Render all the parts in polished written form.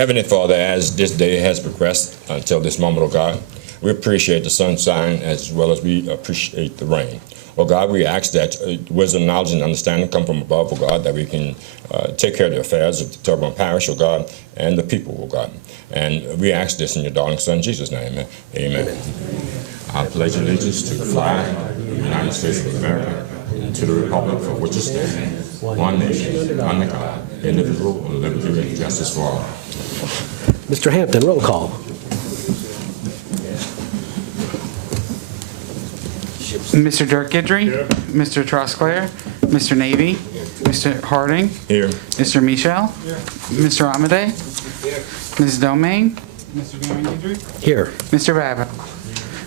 Heavenly Father, as this day has progressed until this moment, oh God, we appreciate the sunshine as well as we appreciate the rain. Oh God, we ask that wisdom, knowledge, and understanding come from above, oh God, that we can take care of the affairs of the Terrebonne Parish, oh God, and the people, oh God. And we ask this in your darling Son, Jesus' name. Amen. I pledge allegiance to the flag of the United States of America and to the republic for which it stands, one nation, under God, indivisible, with liberty and justice for all. Mr. Hampton, roll call. Mr. Dirk Guidry, here. Mr. Trosclair, Mr. Navy, Mr. Harding, here. Mr. Michel, here. Mr. Amade, Here. Ms. Domain, Mr. Darren Guidry, Here. Mr. Babbitt.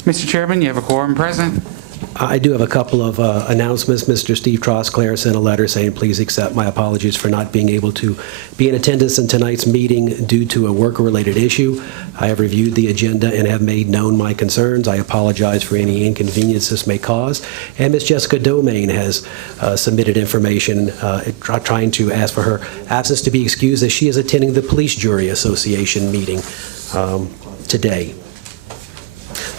Mr. Chairman, you have a quorum present. I do have a couple of announcements. Mr. Steve Trosclair sent a letter saying, please accept my apologies for not being able to be in attendance in tonight's meeting due to a work-related issue. I have reviewed the agenda and have made known my concerns. I apologize for any inconvenience this may cause. And Ms. Jessica Domain has submitted information trying to ask for her absence to be excused as she is attending the Police Jury Association meeting today.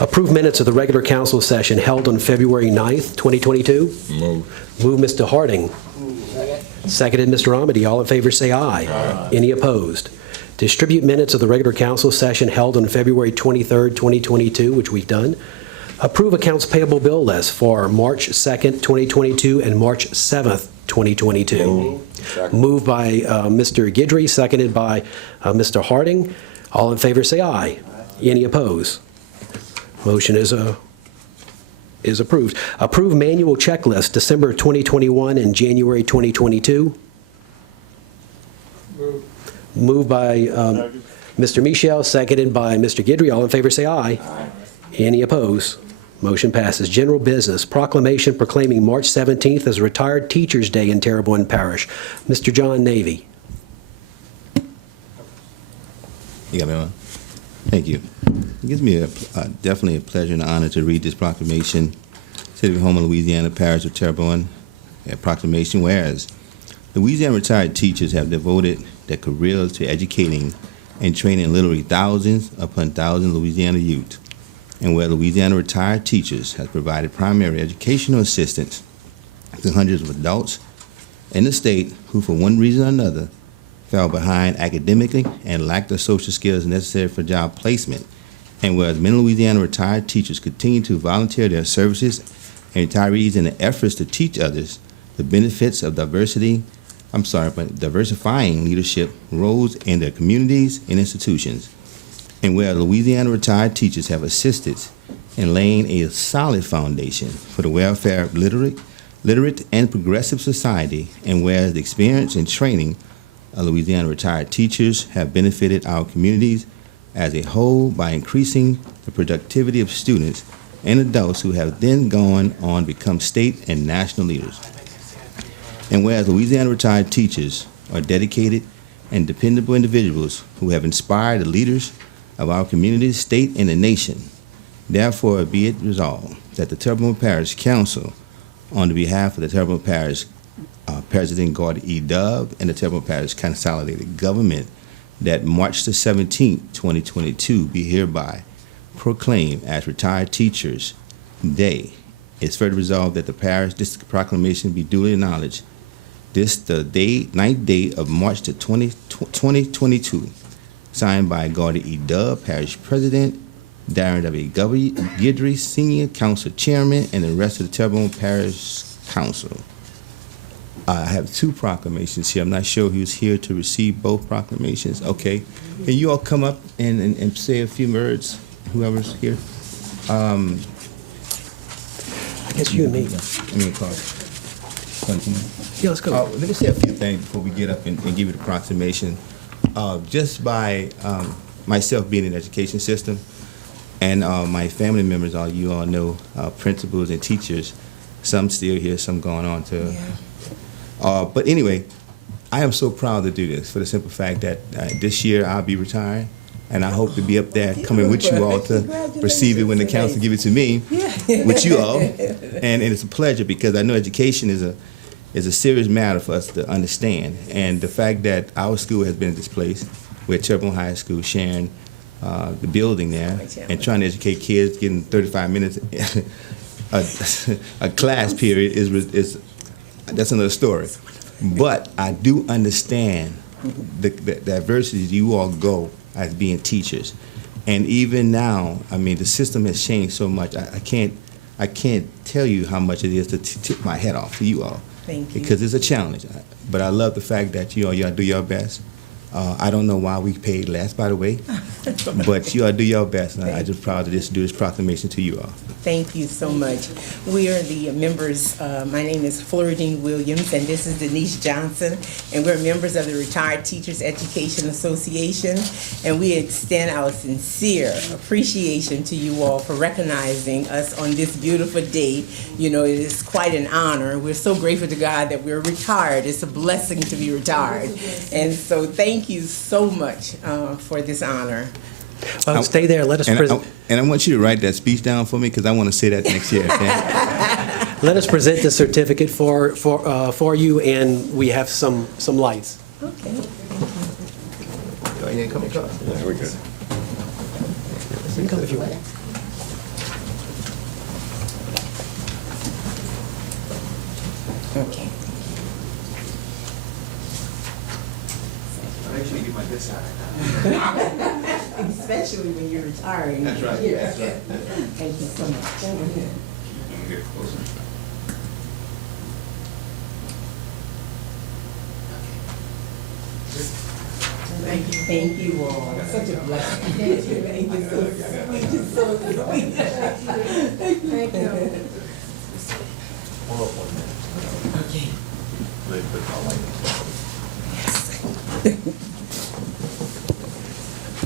Approved minutes of the regular council session held on February 9th, 2022. Move. Move Mr. Harding. Seconded Mr. Amity. All in favor say aye. Aye. Any opposed? Distribute minutes of the regular council session held on February 23rd, 2022, which we've done. Approve accounts payable bill list for March 2nd, 2022 and March 7th, 2022. Moved by Mr. Guidry, seconded by Mr. Harding. All in favor say aye. Any opposed? Motion is approved. Approve manual checklist December 2021 and January 2022. Moved by Mr. Michel, seconded by Mr. Guidry. All in favor say aye. Aye. Any opposed? Motion passes. General business. Proclamation proclaiming March 17th as Retired Teachers' Day in Terrebonne Parish. Mr. John Navy. You got me on? Thank you. It gives me definitely a pleasure and honor to read this proclamation. City of Houma, Louisiana, Parish of Terrebonne. A proclamation whereas Louisiana retired teachers have devoted their careers to educating and training literally thousands upon thousands of Louisiana youth. And where Louisiana retired teachers has provided primary educational assistance to hundreds of adults in the state who, for one reason or another, fell behind academically and lacked the social skills necessary for job placement. And whereas many Louisiana retired teachers continue to volunteer their services and retirees in the efforts to teach others the benefits of diversifying leadership roles in their communities and institutions. And where Louisiana retired teachers have assisted in laying a solid foundation for the welfare of literate and progressive society, and whereas the experience and training Louisiana retired teachers have benefited our communities as a whole by increasing the productivity of students and adults who have then gone on to become state and national leaders. And whereas Louisiana retired teachers are dedicated and dependable individuals who have inspired the leaders of our communities, state, and the nation, therefore be it resolved that the Terrebonne Parish Council, on behalf of the Terrebonne Parish President Gordon E. Dove and the Terrebonne Parish Consolidated Government, that March the 17th, 2022 be hereby proclaimed as Retired Teachers Day. It's further resolved that the parish, this proclamation be duly acknowledged. This the 9th day of March the 2022, signed by Gordon E. Dove, Parish President, Darren W. Guidry, Senior Council Chairman, and the rest of the Terrebonne Parish Council. I have two proclamations here. I'm not sure who's here to receive both proclamations. Okay. Can you all come up and say a few words, whoever's here? I guess you and me. Let me call. Yeah, let's go. Let me say a few things before we get up and give you the proclamation. Just by myself being in the education system and my family members, all you all know, principals and teachers, some still here, some going on to. Yeah. But anyway, I am so proud to do this for the simple fact that this year I'll be retiring, and I hope to be up there coming with you all to receive it when the council give it to me, with you all. And it's a pleasure because I know education is a serious matter for us to understand. And the fact that our school has been in this place We're at Terrebonne High School sharing the building there and trying to educate kids, getting 35 minutes a class period is that's another story. But I do understand the adversity you all go as being teachers. And even now, I mean, the system has changed so much. I can't tell you how much it is to tip my hat off to you all. Thank you. Because it's a challenge. But I love the fact that y'all do your best. I don't know why we paid less, by the way, but you all do your best, and I'm just proud to do this proclamation to you all. Thank you so much. We are the members. My name is Floridine Williams, and this is Denise Johnson, and we're members of the Retired Teachers Education Association, and we extend our sincere appreciation to you all for recognizing us on this beautiful day. You know, it is quite an honor. We're so grateful to God that we're retired. It's a blessing to be retired, and so thank you so much for this honor. Stay there. Let us present. And I want you to write that speech down for me because I want to say that next year. Okay? Let us present the certificate for you, and we have some lights. Okay. Yeah, we're good. You can come if you want. Okay. Make sure you get my good side. Especially when you're retiring. That's right. Yeah. That's right. Thank you so much. Get closer. Thank you all. Such a blessing. Thank you. Thank you so sweet. You're so sweet. Thank you. Okay.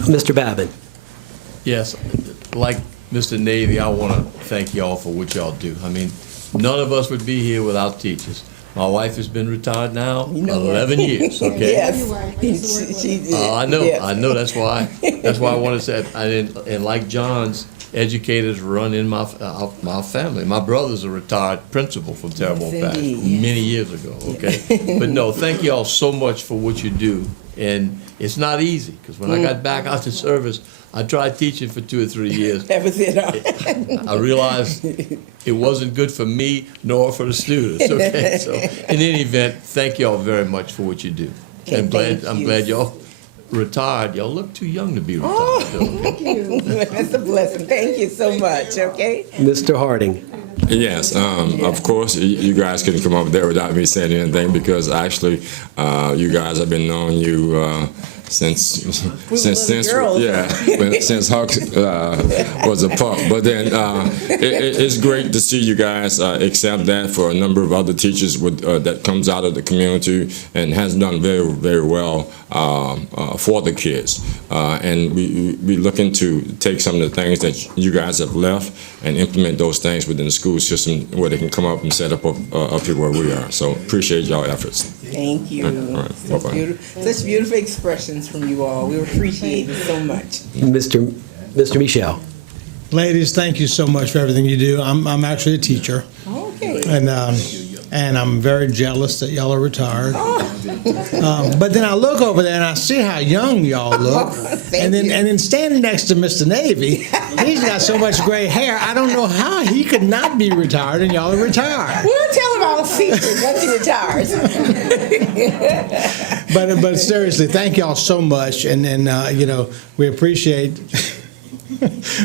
Mr. Babin. Yes, like Mr. Navy, I want to thank y'all for what y'all do. I mean, none of us would be here without teachers. My wife has been retired now You know 11 years, okay? Yes. She did. I know, Yes. I know, that's why I wanted to say, and like John's, educators run in my family. My brother's a retired principal from Terrebonne Yes, Parish indeed. many years ago, okay? But no, thank y'all so much for what you do. And it's not easy, because when I got back out to service, I tried teaching for 2 or 3 years. That was it. I realized it wasn't good for me nor for the students. Okay, so in any event, thank y'all very much for what you do. Okay, I'm thank you. glad y'all retired. Y'all look too young to be retired. Oh, thank you. That's a blessing. Thank you so much. Okay. Mr. Harding. Yes, of course, you guys couldn't come up there without me saying anything because actually, you guys have been knowing you since girls. since Huck was a pup. But then it's great to see you guys accept that for a number of other teachers that comes out of the community and has done very, very well for the kids. And we looking to take some of the things that you guys have left and implement those things within the school system where they can come up and set up here where we are. So appreciate y'all efforts. Thank you. All right, bye-bye. Such beautiful expressions from you all. We appreciate it so much. Mr. Michel. Ladies, thank you so much for everything you do. I'm actually a teacher, Okay. and I'm very jealous that y'all are retired. But then I look over there and I see how young y'all look, and then standing next to Mr. Navy, he's got so much gray hair. I don't know how he could not be retired, and y'all are retired. We'll tell him our secret once he retires. But seriously, thank y'all so much, and we appreciate.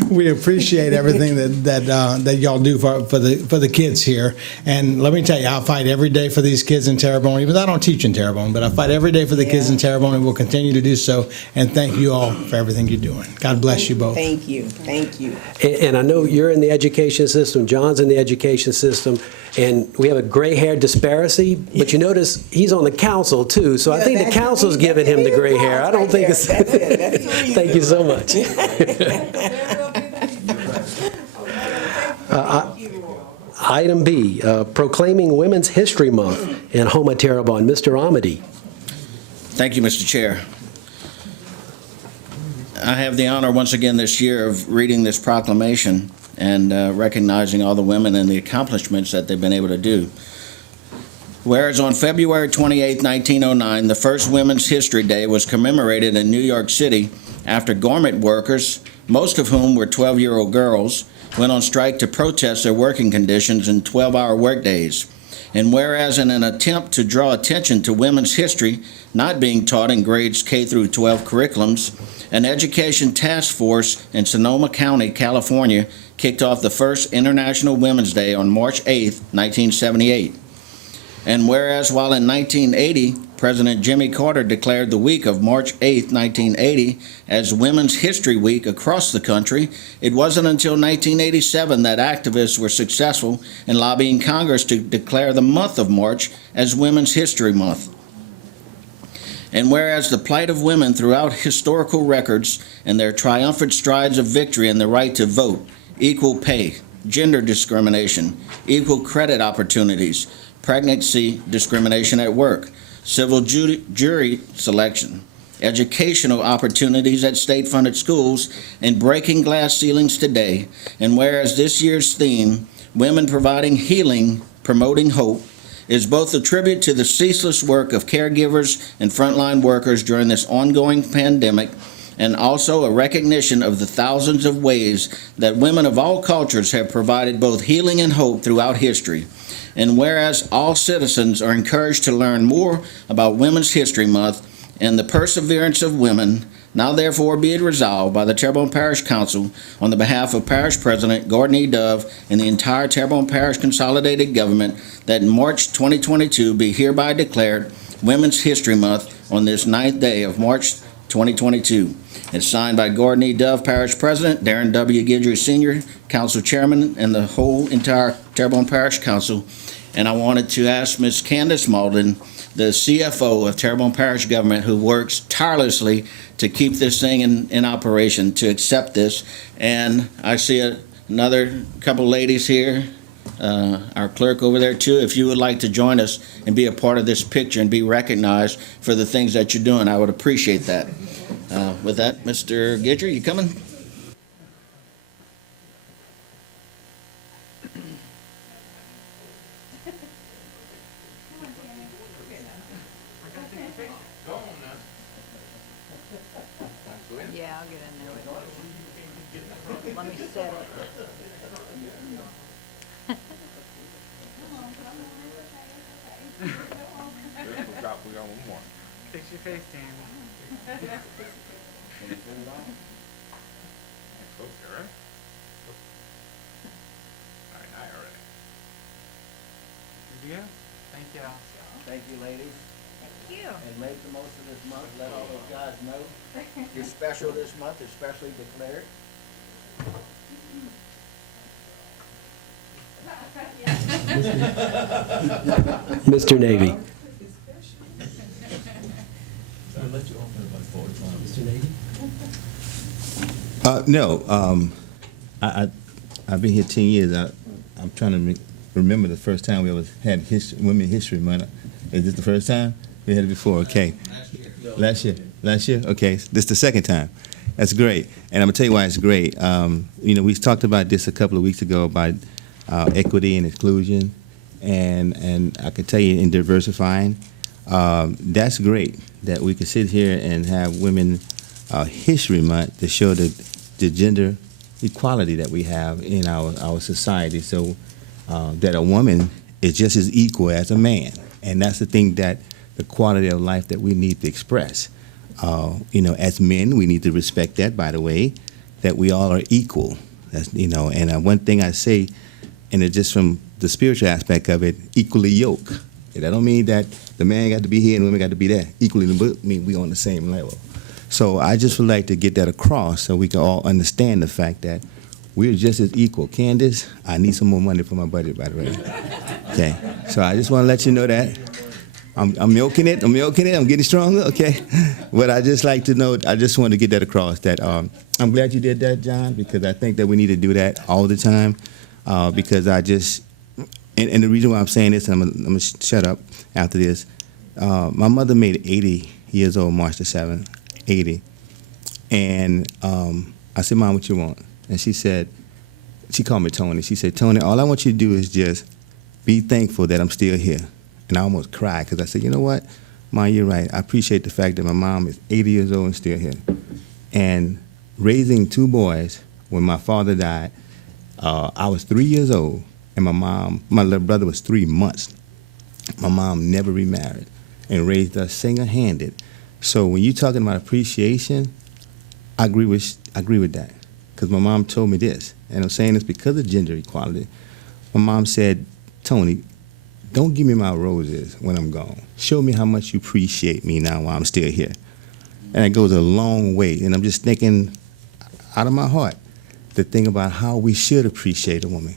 We appreciate everything that y'all do for the kids here. And let me tell you, I'll fight every day for these kids in Terrebonne, even though I don't teach in Terrebonne, but I fight every day for the kids in Terrebonne, and will continue to do so. And thank you all for everything you're doing. God bless you both. Thank you. Thank you. And I know you're in the education system, John's in the education system, and we have a gray hair disparity, but you notice he's on the council too, so I think the council's giving him the gray hair. I don't think it's... That's it. That's the reason. Thank you so much. Item B, proclaiming Women's History Month in Homa Terrebonne. Mr. Amity. Thank you, Mr. Chair. I have the honor once again this year of reading this proclamation and recognizing all the women and the accomplishments that they've been able to do. Whereas on February 28, 1909, the first Women's History Day was commemorated in New York City after garment workers, most of whom were 12-year-old girls, went on strike to protest their working conditions and 12-hour workdays. And whereas in an attempt to draw attention to women's history not being taught in grades K through 12 curriculums, an education task force in Sonoma County, California, kicked off the first International Women's Day on March 8, 1978. And whereas while in 1980, President Jimmy Carter declared the week of March 8, 1980 as Women's History Week across the country, it wasn't until 1987 that activists were successful in lobbying Congress to declare the month of March as Women's History Month. And whereas the plight of women throughout historical records and their triumphant strides of victory in the right to vote, equal pay, gender discrimination, equal credit opportunities, pregnancy discrimination at work, civil jury selection, educational opportunities at state-funded schools, and breaking glass ceilings today. And whereas this year's theme, Women Providing Healing, Promoting Hope, is both a tribute to the ceaseless work of caregivers and frontline workers during this ongoing pandemic, and also a recognition of the thousands of ways that women of all cultures have provided both healing and hope throughout history. And whereas all citizens are encouraged to learn more about Women's History Month and the perseverance of women, now therefore be it resolved by the Terrebonne Parish Council on the behalf of Parish President Gordon E. Dove and the entire Terrebonne Parish Consolidated Government that March 2022 be hereby declared Women's History Month on this 9th day of March 2022. It's signed by Gordon E. Dove, Parish President, Darren W. Guidry Sr., Council Chairman, and the whole entire Terrebonne Parish Council. And I wanted to ask Ms. Candace Malden, the CFO of Terrebonne Parish Government, who works tirelessly to keep this thing in operation, to accept this. And I see another couple ladies here, our clerk over there too. If you would like to join us and be a part of this picture and be recognized for the things that you're doing, I would appreciate that. With that, Mr. Guidry, you coming? Yeah, I'll get in there with you. Let me set it. Fix your face, Danny. Good to go. Thank y'all. Thank you, ladies. Thank you. And make the most of this month. Let all those guys know you're special this month, especially declared. Mr. Navy. No, I've been here 10 years. I'm trying to remember the first time we ever had Women's History Month. Is this the first time? We had it before, okay. Last year? Okay, this is the second time. That's great. And I'm going to tell you why it's great. We talked about this a couple of weeks ago about equity and inclusion. And I can tell you in diversifying, that's great that we can sit here and have Women History Month to show the gender equality that we have in our society, so that a woman is just as equal as a man. And that's the thing, that the quality of life that we need to express. As men, we need to respect that, by the way, that we all are equal. That's, and one thing I say, and it's just from the spiritual aspect of it, equally yoked. That don't mean that the man got to be here and women got to be there. Equally, mean we on the same level. So I just would like to get that across so we can all understand the fact that we're just as equal. Candace, I need some more money for my budget, by the way. Okay, so I just want to let you know that. I'm milking it, I'm getting stronger, okay? But I just like to know, I just want to get that across, that I'm glad you did that, John, because I think that we need to do that all the time, because I just, and the reason why I'm saying this, and I'm going to shut up after this, my mother made 80 years old March the 7th, 80, and I said, Mom, what you want? And she said, she called me Tony. She said, Tony, all I want you to do is just be thankful that I'm still here. And I almost cried because I said, you know what, Ma, you're right. I appreciate the fact that my mom is 80 years old and still here. And raising two boys when my father died, I was 3 years old, and my little brother was 3 months. My mom never remarried and raised us single-handed. So when you're talking about appreciation, I agree with that, because my mom told me this, and I'm saying this because of gender equality. My mom said, Tony, don't give me my roses when I'm gone. Show me how much you appreciate me now while I'm still here. And it goes a long way. And I'm just thinking out of my heart to think about how we should appreciate a woman.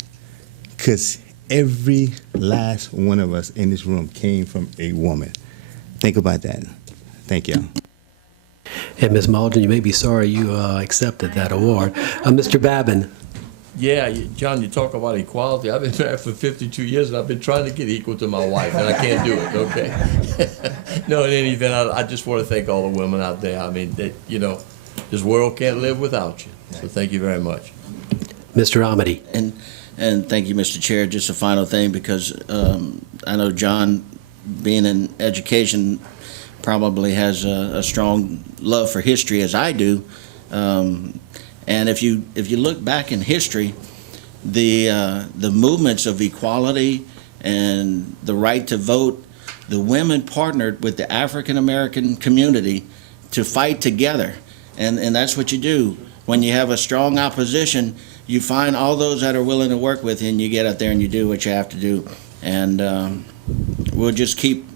Because every last one of us in this room came from a woman. Think about that. Thank you. And Ms. Malden, you may be sorry you accepted that award. Mr. Babin. Yeah, John, you talk about equality. I've been married for 52 years, and I've been trying to get equal to my wife, and I can't do it, okay? No, in any event, I just want to thank all the women out there. I mean, this world can't live without you. So thank you very much. Mr. Amity. And thank you, Mr. Chair. Just a final thing, because I know John, being in education, probably has a strong love for history, as I do. And if you look back in history, the movements of equality and the right to vote, the women partnered with the African American community to fight together, and that's what you do. When you have a strong opposition, you find all those that are willing to work with you, and you get out there and you do what you have to do. And we'll just keep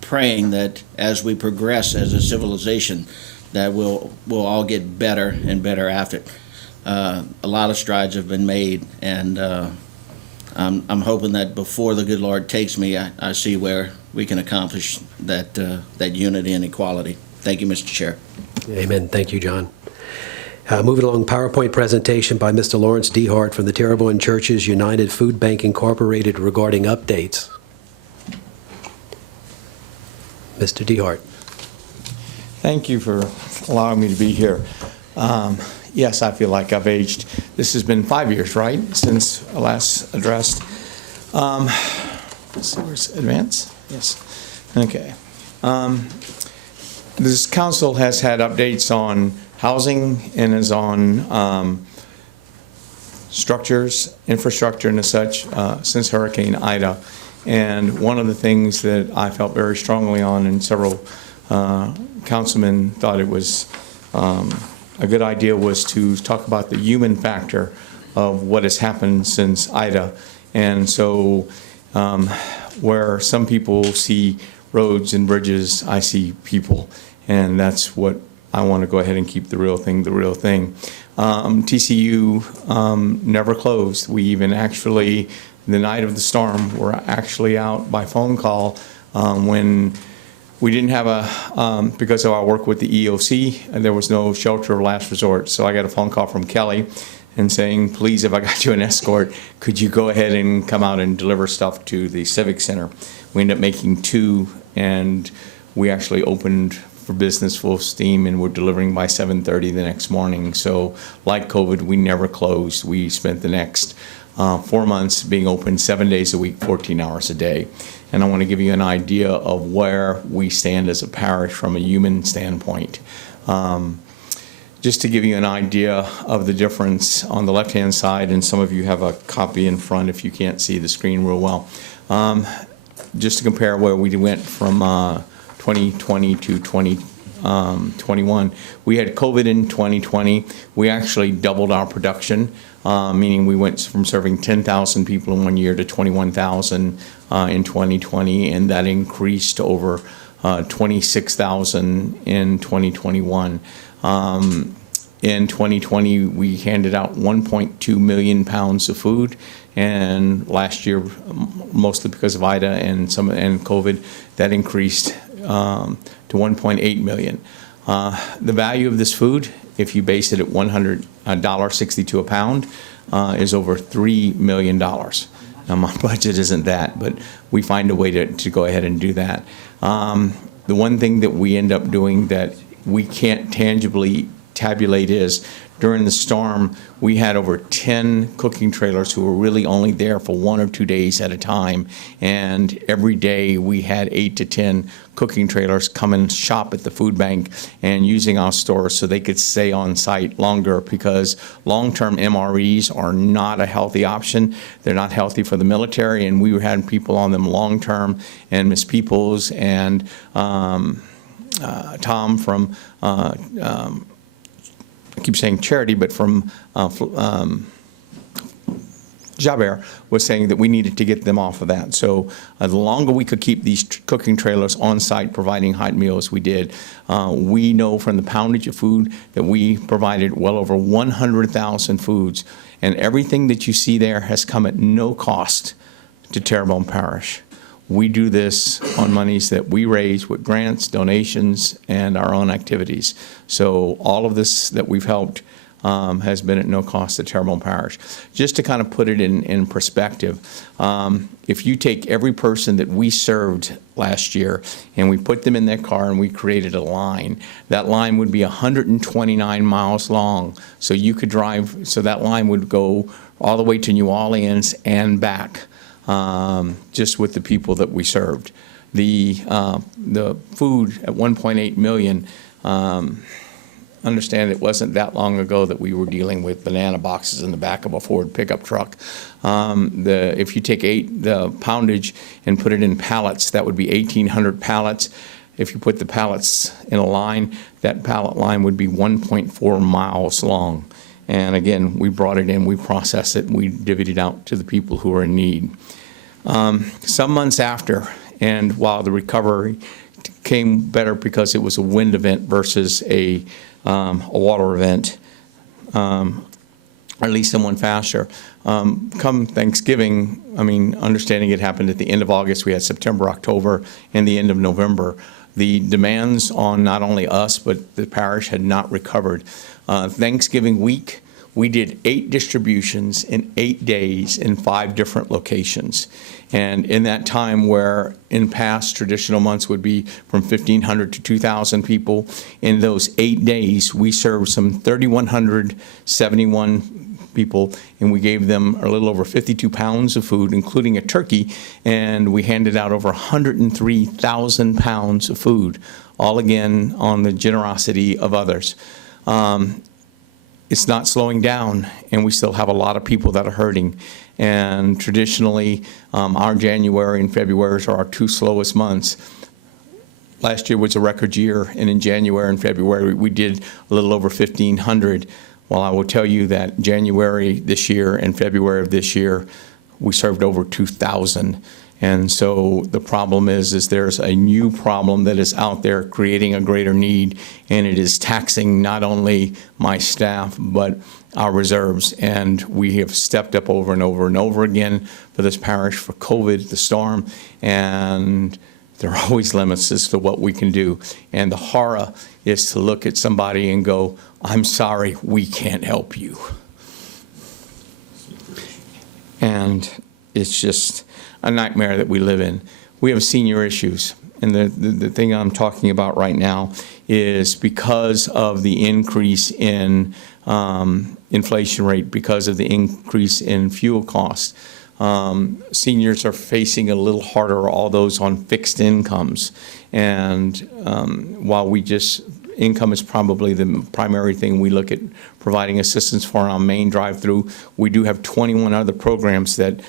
praying that as we progress as a civilization, that we'll all get better and better after it. A lot of strides have been made, and I'm hoping that before the good Lord takes me, I see where we can accomplish that unity and equality. Thank you, Mr. Chair. Amen. Thank you, John. Moving along, PowerPoint presentation by Mr. Lawrence Dehart from the Terrebonne Churches United Food Bank Incorporated regarding updates. Mr. Dehart. Thank you for allowing me to be here. Yes, I feel like I've aged. This has been 5 years, right, since I last addressed. Let's see, where's advance? Yes. Okay. This council has had updates on housing and is on structures, infrastructure and such since Hurricane Ida. And one of the things that I felt very strongly on, and several councilmen thought it was a good idea, was to talk about the human factor of what has happened since Ida. And so where some people see roads and bridges, I see people. And that's what I want to go ahead and keep the real thing the real thing. TCU never closed. We even actually, the night of the storm, were actually out by phone call when we didn't have because of our work with the EOC, and there was no shelter of last resort. So I got a phone call from Kelly and saying, please, if I got you an escort, could you go ahead and come out and deliver stuff to the Civic Center? We ended up making 2, and we actually opened for business full steam, and we're delivering by 7:30 the next morning. So like COVID, we never closed. We spent the next 4 months being open 7 days a week, 14 hours a day. And I want to give you an idea of where we stand as a parish from a human standpoint. Just to give you an idea of the difference on the left-hand side, and some of you have a copy in front if you can't see the screen real well. Just to compare where we went from 2020 to 2021. We had COVID in 2020. We actually doubled our production, meaning we went from serving 10,000 people in 1 year to 21,000 in 2020, and that increased to over 26,000 in 2021. In 2020, we handed out 1.2 million pounds of food, and last year, mostly because of Ida and COVID, that increased to 1.8 million. The value of this food, if you base it at $100.62 a pound, is over $3 million. Now my budget isn't that, but we find a way to go ahead and do that. The one thing that we end up doing that we can't tangibly tabulate is, during the storm, we had over 10 cooking trailers who were really only there for 1 or 2 days at a time. And every day we had 8 to 10 cooking trailers come and shop at the food bank and using our stores so they could stay on site longer, because long-term MREs are not a healthy option. They're not healthy for the military, and we had people on them long-term, and Ms. Peoples and Tom from I keep saying charity, but from Javert was saying that we needed to get them off of that. So the longer we could keep these cooking trailers on site providing hot meals, we did. We know from the poundage of food that we provided well over 100,000 foods, and everything that you see there has come at no cost to Terrebonne Parish. We do this on monies that we raise with grants, donations, and our own activities. So all of this that we've helped has been at no cost to Terrebonne Parish. Just to kind of put it in perspective, if you take every person that we served last year and we put them in their car and we created a line, that line would be 129 miles long. So you could drive, so that line would go all the way to New Orleans and back. Just with the people that we served. The food at 1.8 million, understand it wasn't that long ago that we were dealing with banana boxes in the back of a Ford pickup truck. If you take the poundage and put it in pallets, that would be 1,800 pallets. If you put the pallets in a line, that pallet line would be 1.4 miles long. And again, we brought it in, we processed it, and we divvied it out to the people who are in need. Some months after, and while the recovery came better because it was a wind event versus a water event, or at least someone faster. Come Thanksgiving, I mean, understanding it happened at the end of August, we had September, October, and the end of November. The demands on not only us, but the parish had not recovered. Thanksgiving week, we did 8 distributions in 8 days in 5 different locations. And in that time, where in past traditional months would be from 1,500 to 2,000 people, in those 8 days, we served some 3,171 people, and we gave them a little over 52 pounds of food, including a turkey, and we handed out over 103,000 pounds of food, all again on the generosity of others. It's not slowing down, and we still have a lot of people that are hurting. And traditionally, our January and February are our 2 slowest months. Last year was a record year, and in January and February, we did a little over 1,500. Well, I will tell you that January this year and February of this year, we served over 2,000. And so the problem is there's a new problem that is out there creating a greater need, and it is taxing not only my staff, but our reserves. And we have stepped up over and over and over again for this parish, for COVID, the storm, and there are always limits as to what we can do. And the horror is to look at somebody and go, I'm sorry, we can't help you. And it's just a nightmare that we live in. We have senior issues, and the thing I'm talking about right now is because of the increase in inflation rate, because of the increase in fuel costs. Seniors are facing a little harder, all those on fixed incomes. And while income is probably the primary thing we look at providing assistance for on our main drive-through, we do have 21 other programs that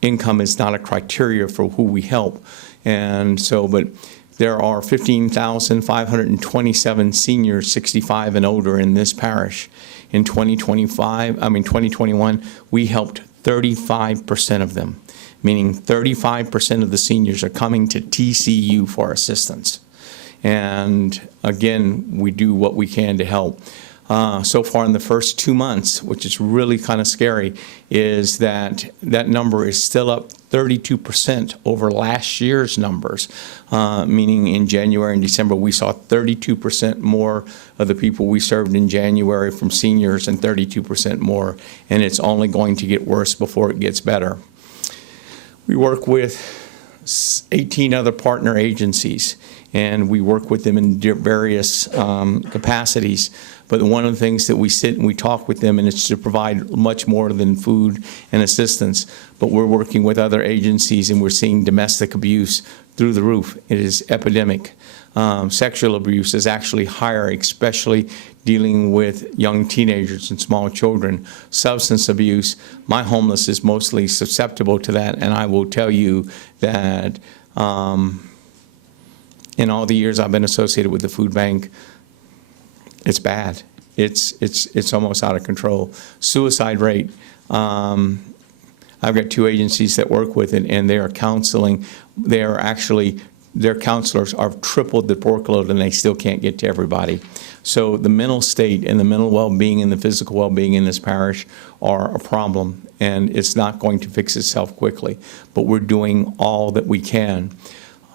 income is not a criteria for who we help. And so, but there are 15,527 seniors 65 and older in this parish. In 2021, we helped 35% of them, meaning 35% of the seniors are coming to TCU for assistance. And again, we do what we can to help. So far in the first 2 months, which is really kind of scary, is that number is still up 32% over last year's numbers, meaning in January and December, we saw 32% more of the people we served in January from seniors and 32% more, and it's only going to get worse before it gets better. We work with 18 other partner agencies, and we work with them in various capacities. But one of the things that we sit and we talk with them, and it's to provide much more than food and assistance, but we're working with other agencies, and we're seeing domestic abuse through the roof. It is epidemic. Sexual abuse is actually higher, especially dealing with young teenagers and small children. Substance abuse, my homeless is mostly susceptible to that, and I will tell you that in all the years I've been associated with the food bank, it's bad. It's almost out of control. Suicide rate, I've got 2 agencies that work with it, and they are counseling. They are actually, their counselors are tripled the workload, and they still can't get to everybody. So the mental state and the mental well-being and the physical well-being in this parish are a problem, and it's not going to fix itself quickly. But we're doing all that we can.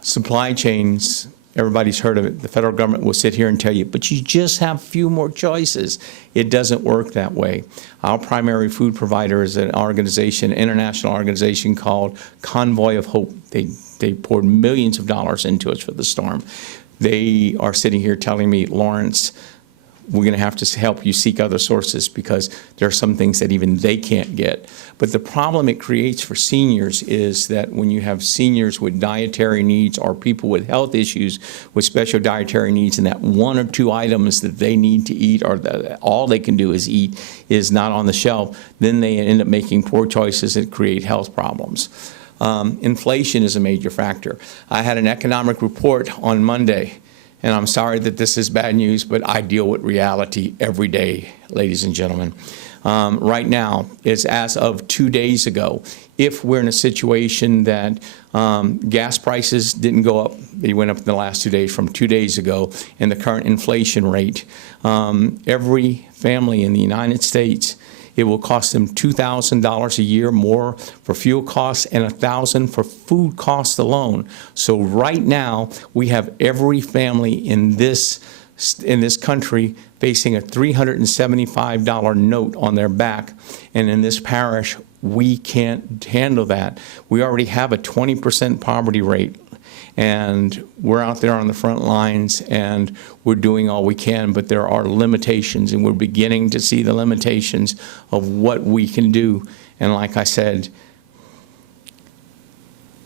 Supply chains, everybody's heard of it. The federal government will sit here and tell you, but you just have few more choices. It doesn't work that way. Our primary food provider is an organization, international organization called Convoy of Hope. They poured millions of dollars into us for the storm. They are sitting here telling me, Lawrence, we're going to have to help you seek other sources because there are some things that even they can't get. But the problem it creates for seniors is that when you have seniors with dietary needs or people with health issues with special dietary needs, and that 1 or 2 items that they need to eat or that all they can do is eat is not on the shelf, then they end up making poor choices that create health problems. Inflation is a major factor. I had an economic report on Monday, and I'm sorry that this is bad news, but I deal with reality every day, ladies and gentlemen. Right now, is as of 2 days ago, if we're in a situation that gas prices didn't go up, they went up in the last 2 days from 2 days ago, and the current inflation rate, every family in the United States, it will cost them $2,000 a year more for fuel costs and $1,000 for food costs alone. So right now, we have every family in this country facing a $375 note on their back. And in this parish, we can't handle that. We already have a 20% poverty rate. And we're out there on the front lines, and we're doing all we can, but there are limitations, and we're beginning to see the limitations of what we can do. And like I said,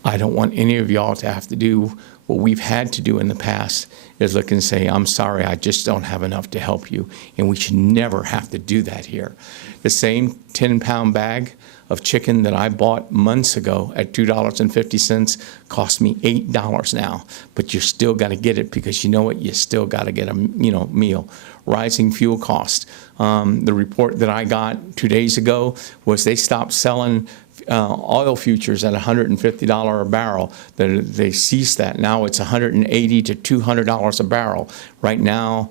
I don't want any of y'all to have to do what we've had to do in the past, is look and say, I'm sorry, I just don't have enough to help you. And we should never have to do that here. The same 10-pound bag of chicken that I bought months ago at $2.50 cost me $8 now, but you still got to get it because you know what? You still got to get a meal. Rising fuel cost. The report that I got 2 days ago was they stopped selling oil futures at $150 a barrel. They ceased that. Now it's $180 to $200 a barrel. Right now,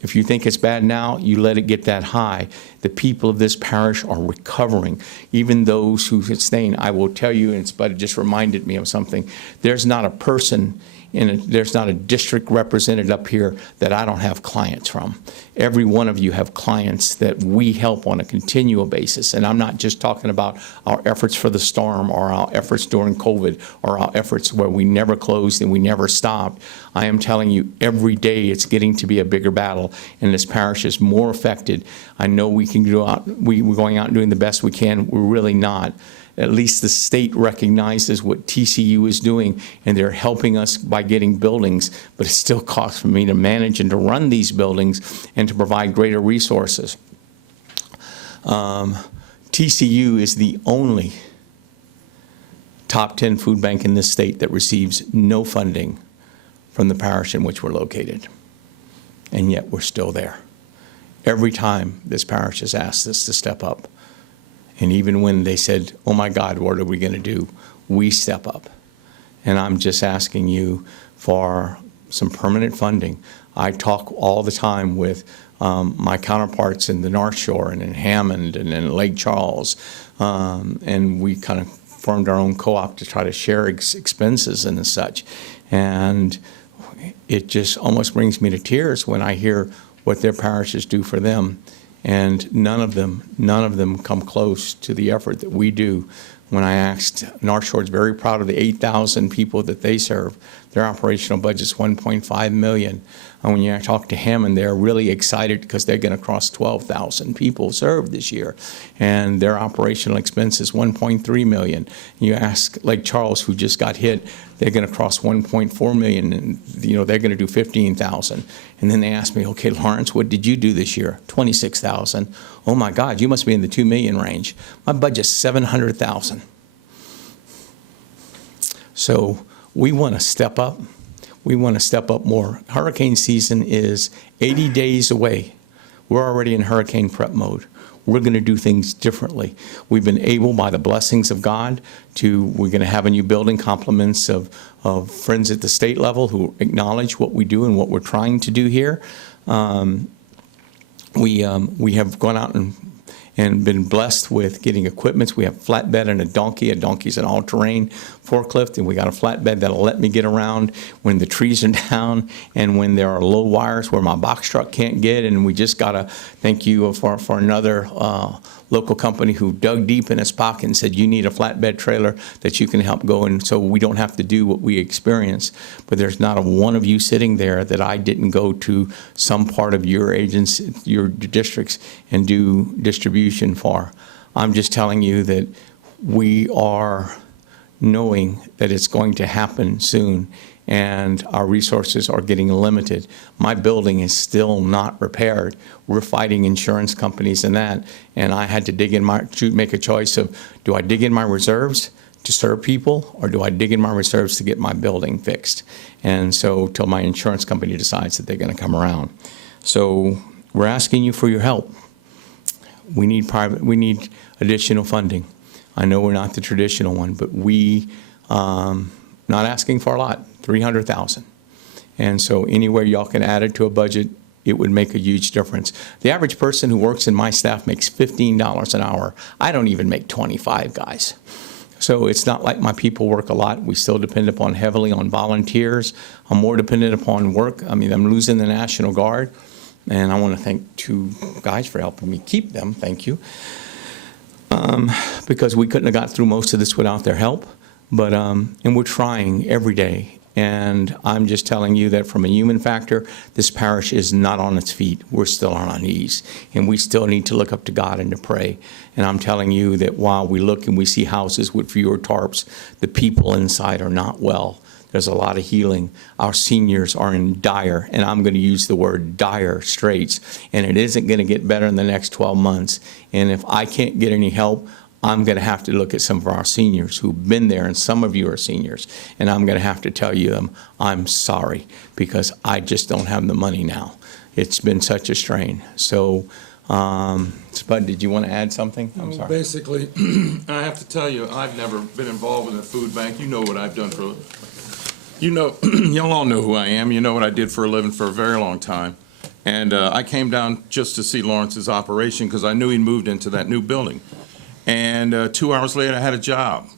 if you think it's bad now, you let it get that high. The people of this parish are recovering. Even those who sustain, I will tell you, but it just reminded me of something. There's not a person there's not a district represented up here that I don't have clients from. Every one of you have clients that we help on a continual basis. And I'm not just talking about our efforts for the storm or our efforts during COVID or our efforts where we never closed and we never stopped. I am telling you, every day it's getting to be a bigger battle, and this parish is more affected. I know we can go out, we're going out and doing the best we can. We're really not. At least the state recognizes what TCU is doing, and they're helping us by getting buildings, but it still costs for me to manage and to run these buildings and to provide greater resources. TCU is the only top 10 food bank in this state that receives no funding from the parish in which we're located, and yet we're still there. Every time this parish has asked us to step up, and even when they said, oh my God, what are we going to do? We step up. And I'm just asking you for some permanent funding. I talk all the time with my counterparts in the North Shore and in Hammond and in Lake Charles. And we kind of formed our own co-op to try to share expenses and such. And it just almost brings me to tears when I hear what their parishes do for them. And none of them come close to the effort that we do when I asked, North Shore is very proud of the 8,000 people that they serve. Their operational budget's $1.5 million. And when you talk to Hammond, they're really excited because they're going to cross 12,000 people served this year. And their operational expense is $1.3 million. You ask Lake Charles, who just got hit, they're going to cross $1.4 million, and they're going to do 15,000. And then they asked me, okay, Lawrence, what did you do this year? 26,000. Oh my God, you must be in the 2 million range. My budget's 700,000. So we want to step up. We want to step up more. Hurricane season is 80 days away. We're already in hurricane prep mode. We're going to do things differently. We've been able, by the blessings of God, we're going to have a new building, compliments of friends at the state level who acknowledge what we do and what we're trying to do here. We have gone out and been blessed with getting equipment. We have a flatbed and a donkey. A donkey's an all-terrain forklift, and we got a flatbed that'll let me get around when the trees are down and when there are low wires where my box truck can't get. And we just got to thank you for another local company who dug deep in his pocket and said, you need a flatbed trailer that you can help go, and so we don't have to do what we experience. But there's not a one of you sitting there that I didn't go to some part of your agency, your districts, and do distribution for. I'm just telling you that we are knowing that it's going to happen soon, and our resources are getting limited. My building is still not repaired. We're fighting insurance companies and that, and I had to make a choice of, do I dig in my reserves to serve people, or do I dig in my reserves to get my building fixed? And so till my insurance company decides that they're going to come around. So we're asking you for your help. We need additional funding. I know we're not the traditional one, but we, not asking for a lot, 300,000. And so anywhere y'all can add it to a budget, it would make a huge difference. The average person who works in my staff makes $15 an hour. I don't even make 25, guys. So it's not like my people work a lot. We still depend upon heavily on volunteers. I'm more dependent upon work. I mean, I'm losing the National Guard. And I want to thank 2 guys for helping me keep them. Thank you. Because we couldn't have got through most of this without their help. But, and we're trying every day. And I'm just telling you that from a human factor, this parish is not on its feet. We're still on our knees. And we still need to look up to God and to pray. And I'm telling you that while we look and we see houses with fewer tarps, the people inside are not well. There's a lot of healing. Our seniors are in dire, and I'm going to use the word dire straits, and it isn't going to get better in the next 12 months. And if I can't get any help, I'm going to have to look at some of our seniors who've been there, and some of you are seniors, and I'm going to have to tell you I'm sorry, because I just don't have the money now. It's been such a strain. So, Spud, did you want to add something? I'm sorry. Basically, I have to tell you, I've never been involved in a food bank. You know what I've done for, y'all all know who I am. You know what I did for a living for a very long time. And I came down just to see Lawrence's operation because I knew he moved into that new building. And 2 hours later, I had a job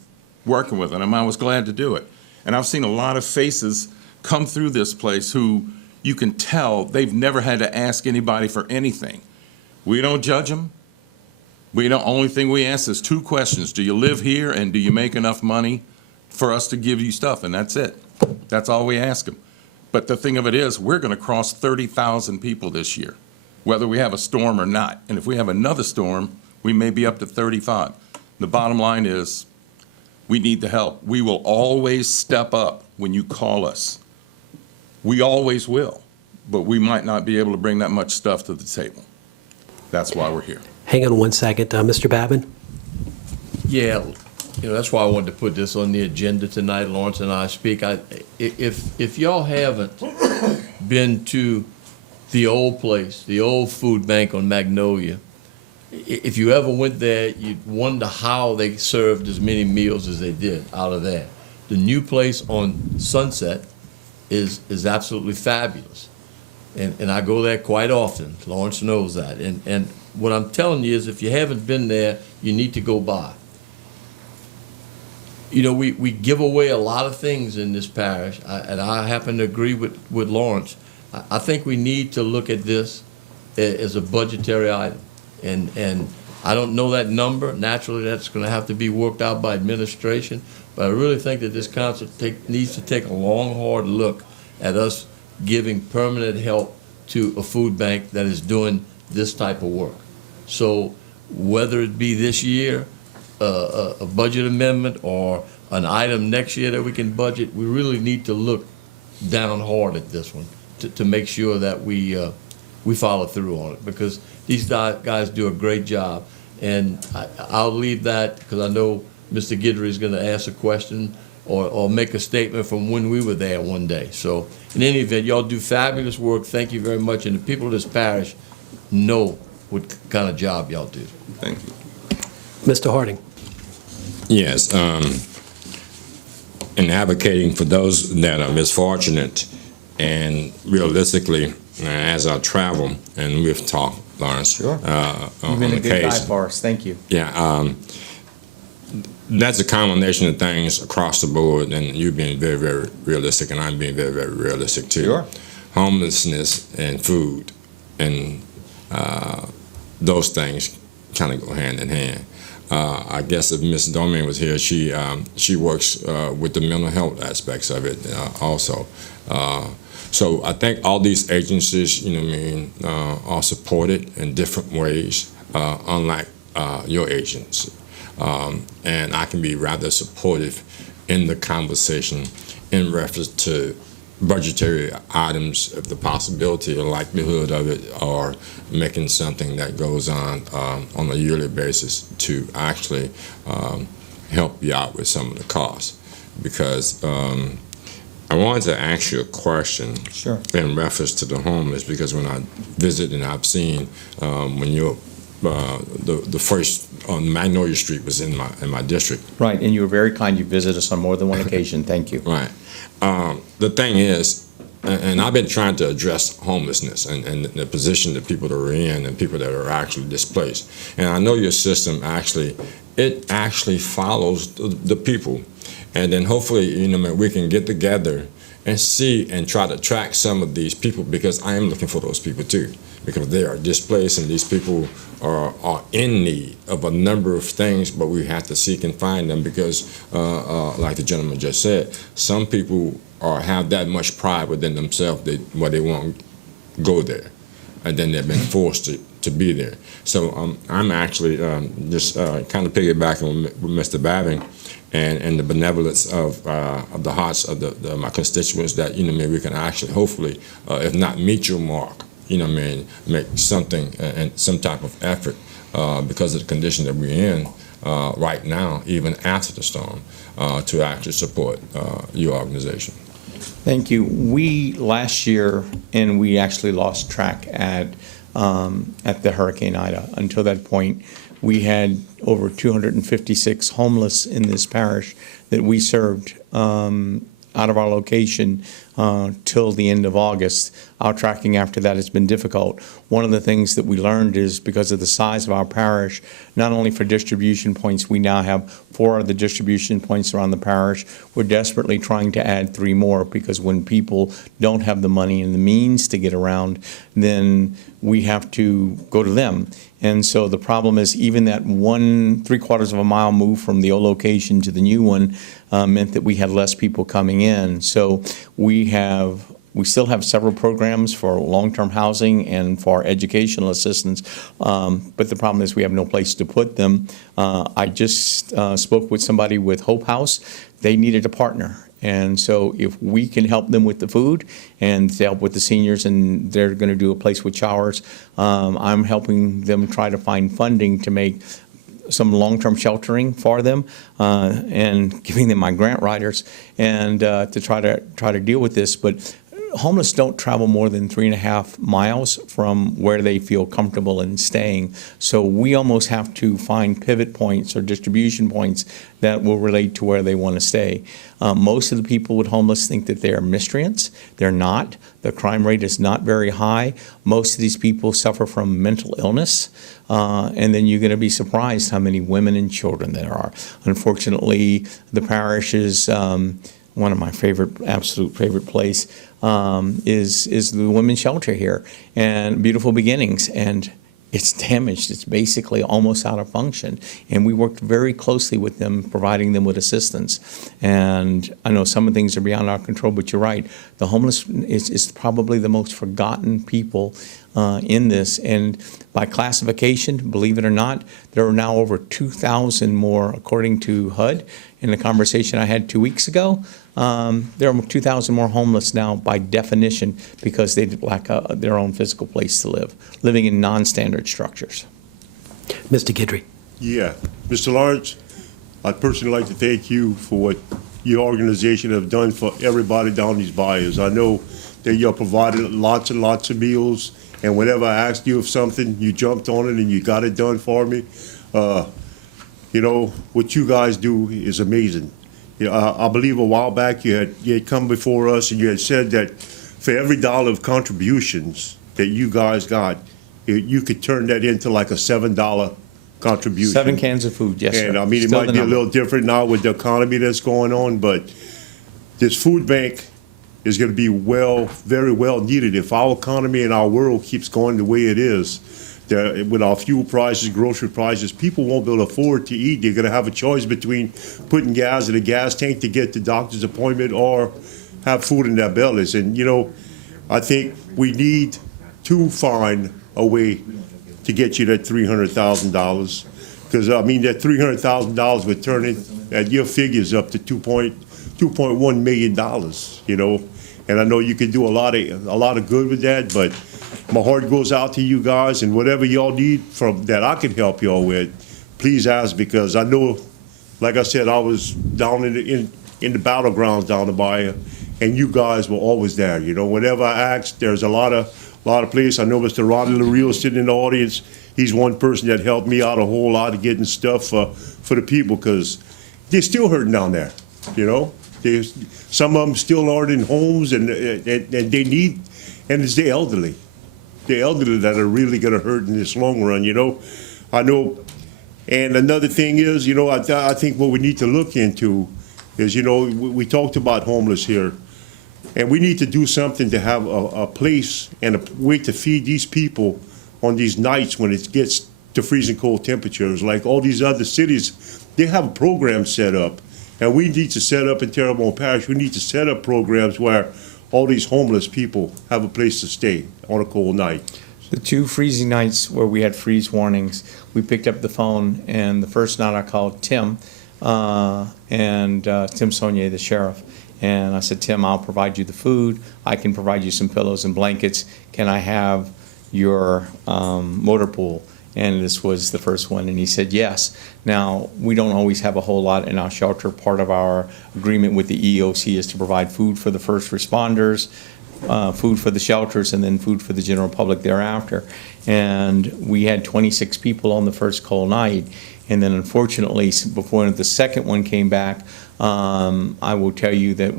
working with him. I was glad to do it. And I've seen a lot of faces come through this place who you can tell they've never had to ask anybody for anything. We don't judge them. Only thing we ask is 2 questions. Do you live here, and do you make enough money for us to give you stuff? And that's it. That's all we ask them. But the thing of it is, we're going to cross 30,000 people this year, whether we have a storm or not. And if we have another storm, we may be up to 35. The bottom line is, we need the help. We will always step up when you call us. We always will, but we might not be able to bring that much stuff to the table. That's why we're here. Hang on one second. Mr. Babin? Yeah, that's why I wanted to put this on the agenda tonight. Lawrence and I speak. If y'all haven't been to the old place, the old food bank on Magnolia, if you ever went there, you'd wonder how they served as many meals as they did out of there. The new place on Sunset is absolutely fabulous. And I go there quite often. Lawrence knows that. And what I'm telling you is, if you haven't been there, you need to go by. We give away a lot of things in this parish, and I happen to agree with Lawrence. I think we need to look at this as a budgetary item. And I don't know that number. Naturally, that's going to have to be worked out by administration. But I really think that this council needs to take a long, hard look at us giving permanent help to a food bank that is doing this type of work. So whether it be this year, a budget amendment, or an item next year that we can budget, we really need to look down hard at this one to make sure that we follow through on it, because these guys do a great job. And I'll leave that because I know Mr. Guidry is going to ask a question or make a statement from when we were there one day. So in any event, y'all do fabulous work. Thank you very much. And the people of this parish know what kind of job y'all do. Thank you. Mr. Harding. Yes, in advocating for those that are misfortunate, and realistically, as I travel, and we've talked, Lawrence, Sure. on You've been a good guide occasion. for us. Thank you. Yeah, that's a combination of things across the board, and you being very, very realistic, and I'm being very, very realistic too. Sure. Homelessness and food, and those things kind of go hand in hand. I guess if Ms. Domingue was here, she works with the mental health aspects of it also. So I think all these agencies, are supported in different ways, unlike your agency. And I can be rather supportive in the conversation in reference to budgetary items, if the possibility or likelihood of it, or making something that goes on a yearly basis to actually help you out with some of the costs. Because I wanted to ask you a question. Sure. In reference to the homeless, because when I visit and I've seen when you're the first on Magnolia Street was in my district. Right, and you were very kind. You visited us on more than one occasion. Thank you. Right. The thing is, and I've been trying to address homelessness and the position that people are in and people that are actually displaced. And I know your system actually follows the people. And then hopefully, we can get together and see and try to track some of these people, because I am looking for those people too, because they are displaced and these people are in need of a number of things, but we have to seek and find them because, like the gentleman just said, some people have that much pride within themselves where they won't go there, and then they've been forced to be there. So I'm actually just kind of piggybacking with Mr. Babing and the benevolence of the hearts of my constituents that we can actually hopefully, if not meet your mark, make something and some type of effort because of the condition that we're in right now, even after the storm, to actually support your organization. Thank you. We last year, and we actually lost track at the Hurricane Ida. Until that point, we had over 256 homeless in this parish that we served out of our location till the end of August. Our tracking after that has been difficult. One of the things that we learned is because of the size of our parish, not only for distribution points, we now have 4 other distribution points around the parish. We're desperately trying to add 3 more, because when people don't have the money and the means to get around, then we have to go to them. And so the problem is, even that 3/4 of a mile move from the old location to the new one meant that we had less people coming in. So we still have several programs for long-term housing and for educational assistance, but the problem is we have no place to put them. I just spoke with somebody with Hope House. They needed a partner. And so if we can help them with the food and to help with the seniors, and they're going to do a place with showers, I'm helping them try to find funding to make some long-term sheltering for them and giving them my grant writers and to try to deal with this. But homeless don't travel more than 3.5 miles from where they feel comfortable in staying. So we almost have to find pivot points or distribution points that will relate to where they want to stay. Most of the people with homeless think that they are miscreants. They're not. The crime rate is not very high. Most of these people suffer from mental illness. And then you're going to be surprised how many women and children there are. Unfortunately, the parish is one of my absolute favorite place is the women's shelter here, and Beautiful Beginnings. And it's damaged. It's basically almost out of function. And we worked very closely with them, providing them with assistance. And I know some of the things are beyond our control, but you're right. The homeless is probably the most forgotten people in this. And by classification, believe it or not, there are now over 2,000 more, according to HUD. In the conversation I had 2 weeks ago, there are 2,000 more homeless now by definition because they lack their own physical place to live, living in non-standard structures. Mr. Guidry. Yeah, Mr. Lawrence, I'd personally like to thank you for what your organization have done for everybody down these bayous. I know that you provided lots and lots of meals, and whenever I asked you of something, you jumped on it and you got it done for me. You know, what you guys do is amazing. I believe a while back you had come before us and you had said that for every $1 of contributions that you guys got, you could turn that into like a $7 contribution. 7 cans of food, yes, sir. And I mean, it Still might the be a number. little different now with the economy that's going on, but this food bank is going to be very well needed. If our economy and our world keeps going the way it is, with our fuel prices, grocery prices, people won't be able to afford to eat. They're going to have a choice between putting gas in a gas tank to get the doctor's appointment or have food in their bellies. And, you know, I think we need to find a way to get you that $300,000. Because, I mean, that $300,000 would turn it, at your figures, up to $2.1 million, you know. And I know you can do a lot of good with that, but my heart goes out to you guys, and whatever y'all need from that I can help y'all with, please ask, because I know, like I said, I was down in the battlegrounds down the bayou, and you guys were always there. You know, whenever I asked, there's a lot of places. I know Mr. Ronnie LaRue sitting in the audience. He's one person that helped me out a whole lot of getting stuff for the people, because they're still hurting down there. You know, some of them still aren't in homes, and they need, and it's the elderly. The elderly that are really going to hurt in this long run, you know. I know, and another thing is, you know, I think what we need to look into is, you know, we talked about homeless here, and we need to do something to have a place and a way to feed these people on these nights when it gets to freezing cold temperatures. Like all these other cities, they have a program set up, and we need to set up in Terrebonne Parish, we need to set up programs where all these homeless people have a place to stay on a cold night. The 2 freezing nights where we had freeze warnings, we picked up the phone, and the first night I called Tim, Tim Saunier, the sheriff, and I said, Tim, I'll provide you the food, I can provide you some pillows and blankets, can I have your motor pool? And this was the first one, and he said yes. Now, we don't always have a whole lot in our shelter. Part of our agreement with the EEOC is to provide food for the first responders, food for the shelters, and then food for the general public thereafter. And we had 26 people on the first cold night, and then unfortunately, before the second one came back, I will tell you that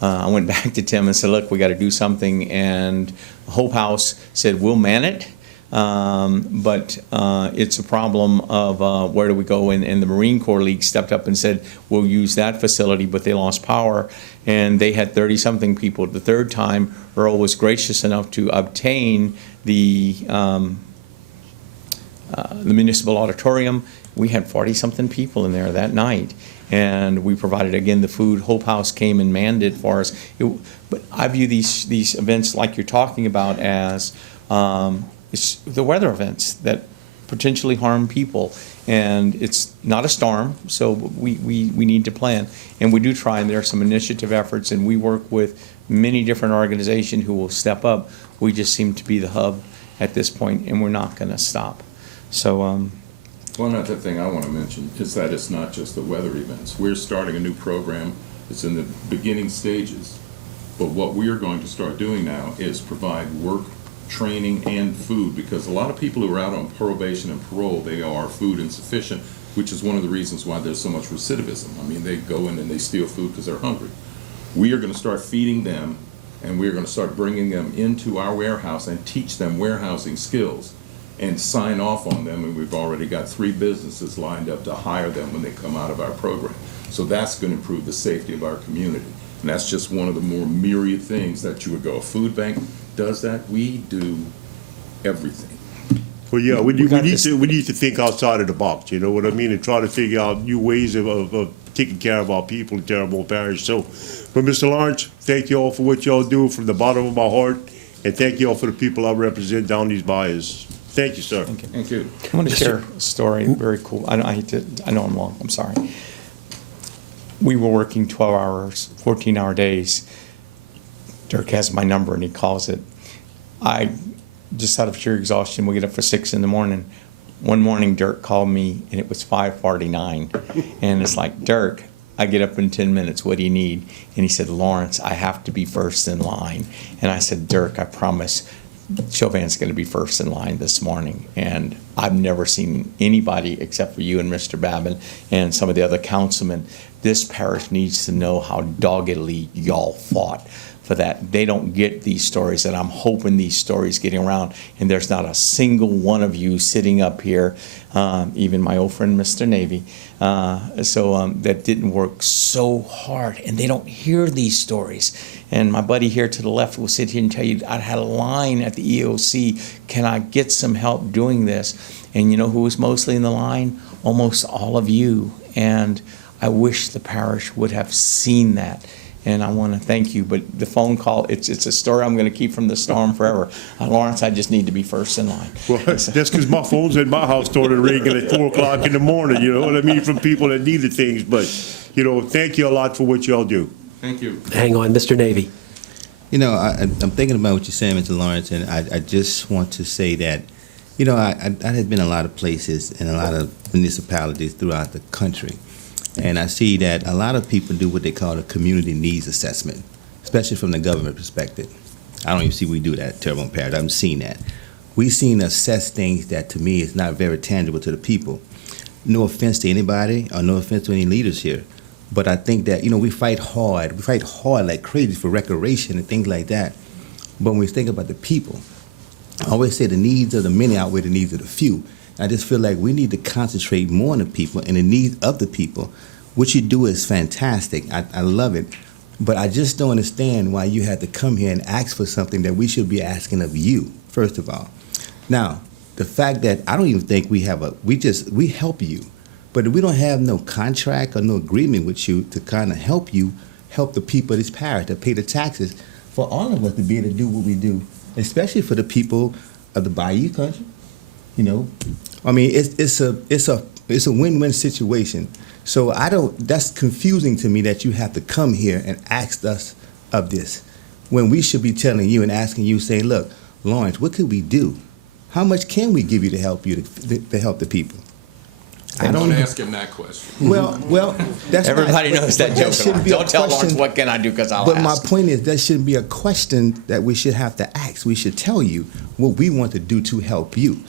I went back to Tim and said, look, we got to do something, and Hope House said, we'll man it. But it's a problem of where do we go, and the Marine Corps League stepped up and said we'll use that facility, but they lost power, and they had 30-something people. The third time, Earl was gracious enough to obtain the municipal auditorium. We had 40-something people in there that night, and we provided, again, the food. Hope House came and manned it for us. But I view these events like you're talking about as it's the weather events that potentially harm people, and it's not a storm, so we need to plan, and we do try, and there are some initiative efforts, and we work with many different organizations who will step up. We just seem to be the hub at this point, and we're not going to stop. So One other thing I want to mention is that it's not just the weather events. We're starting a new program. It's in the beginning stages, but what we are going to start doing now is provide work training and food, because a lot of people who are out on probation and parole, they are food insufficient, which is one of the reasons why there's so much recidivism. I mean, they go in and they steal food because they're hungry. We are going to start feeding them, and we're going to start bringing them into our warehouse and teach them warehousing skills and sign off on them, and we've already got 3 businesses lined up to hire them when they come out of our program. So that's going to improve the safety of our community. And that's just one of the more myriad things that you would go. A food bank does that. We do everything. Well, yeah, we got need this- to think outside of the box, you know what I mean, and try to figure out new ways of taking care of our people in Terrebonne Parish. So, but Mr. Lawrence, thank you all for what y'all do from the bottom of my heart, and thank you all for the people I represent down these bayous. Thank you, sir. Thank you. I want to share a story, very cool. I know I'm long, I'm sorry. We were working 12 hours, 14-hour days. Dirk has my number and he calls it. I, just out of sheer exhaustion, we get up for 6 in the morning. One morning, Dirk called me and it was 5:49. And it's like, Dirk, I get up in 10 minutes, what do you need? And he said, Lawrence, I have to be first in line. And I said, Dirk, I promise, Chauvin's going to be first in line this morning. And I've never seen anybody except for you and Mr. Babin and some of the other councilmen. This parish needs to know how doggedly y'all fought for that. They don't get these stories, and I'm hoping these stories getting around. And there's not a single one of you sitting up here, even my old friend Mr. Navy, that didn't work so hard, and they don't hear these stories. And my buddy here to the left will sit here and tell you, I had a line at the EOC, can I get some help doing this? And you know who was mostly in the line? Almost all of you. And I wish the parish would have seen that. And I want to thank you, but the phone call, it's a story I'm going to keep from the storm forever. Lawrence, I just need to be first in line. Well, that's because my phones at my house started ringing at 4 o'clock in the morning, you know what I mean, from people that needed things. But, you know, thank you a lot for what y'all do. Thank you. Hang on, Mr. Navy. You know, I'm thinking about what you're saying, Mr. Lawrence, and I just want to say that, you know, I have been a lot of places and a lot of municipalities throughout the country. And I see that a lot of people do what they call a community needs assessment, especially from the government perspective. I don't even see we do that at Terrebonne Parish. I haven't seen that. We've seen assess things that to me is not very tangible to the people. No offense to anybody or no offense to any leaders here, but I think that, you know, we fight hard. We fight hard like crazy for recreation and things like that. But when we think about the people, I always say the needs of the many outweigh the needs of the few. I just feel like we need to concentrate more on the people and the needs of the people. What you do is fantastic. I love it. But I just don't understand why you had to come here and ask for something that we should be asking of you, first of all. Now, the fact that I don't even think we help you. But if we don't have no contract or no agreement with you to kind of help the people of this parish that pay the taxes, for all of us to be able to do what we do, especially for the people of the Bayou country. You know, I mean, it's a win-win situation. So that's confusing to me that you have to come here and ask us of this when we should be telling you and asking you, saying, look, Lawrence, what could we do? How much can we give you to help you to help the people? I don't ask him that question. Well, that's Everybody not, knows that that joke. shouldn't be a Don't tell Lawrence question. what can I do because I'll But ask. my point is, that shouldn't be a question that we should have to ask. We should tell you what we want to do to help you.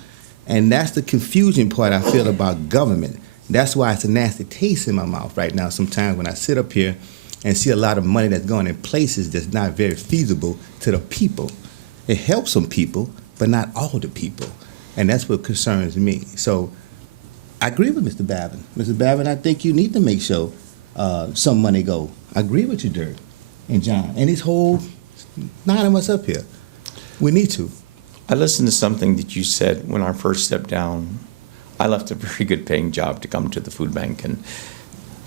And that's the confusion part I feel about government. That's why it's a nasty taste in my mouth right now sometimes when I sit up here and see a lot of money that's going in places that's not very feasible to the people. It helps some people, but not all the people. And that's what concerns me. So I agree with Mr. Babin. Mr. Babin, I think you need to make sure some money go. I agree with you, Dirk and John, and this whole 9 of us up here. We need to. I listened to something that you said when I first stepped down. I left a very good paying job to come to the food bank. And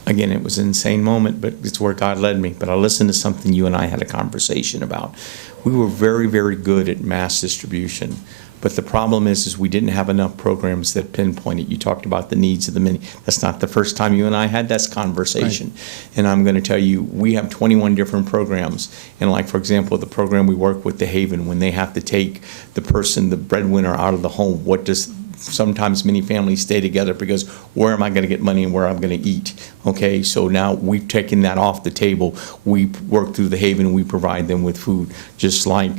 again, it was an insane moment, but it's where God led me. But I listened to something you and I had a conversation about. We were very, very good at mass distribution. But the problem is we didn't have enough programs that pinpointed. You talked about the needs of the many. That's not the first time you and I had this conversation. Right. And I'm going to tell you, we have 21 different programs. And like, for example, the program we work with, the Haven, when they have to take the person, the breadwinner, out of the home, what does sometimes many families stay together because where am I going to get money and where I'm going to eat? Okay, so now we've taken that off the table. We work through the Haven and we provide them with food, just like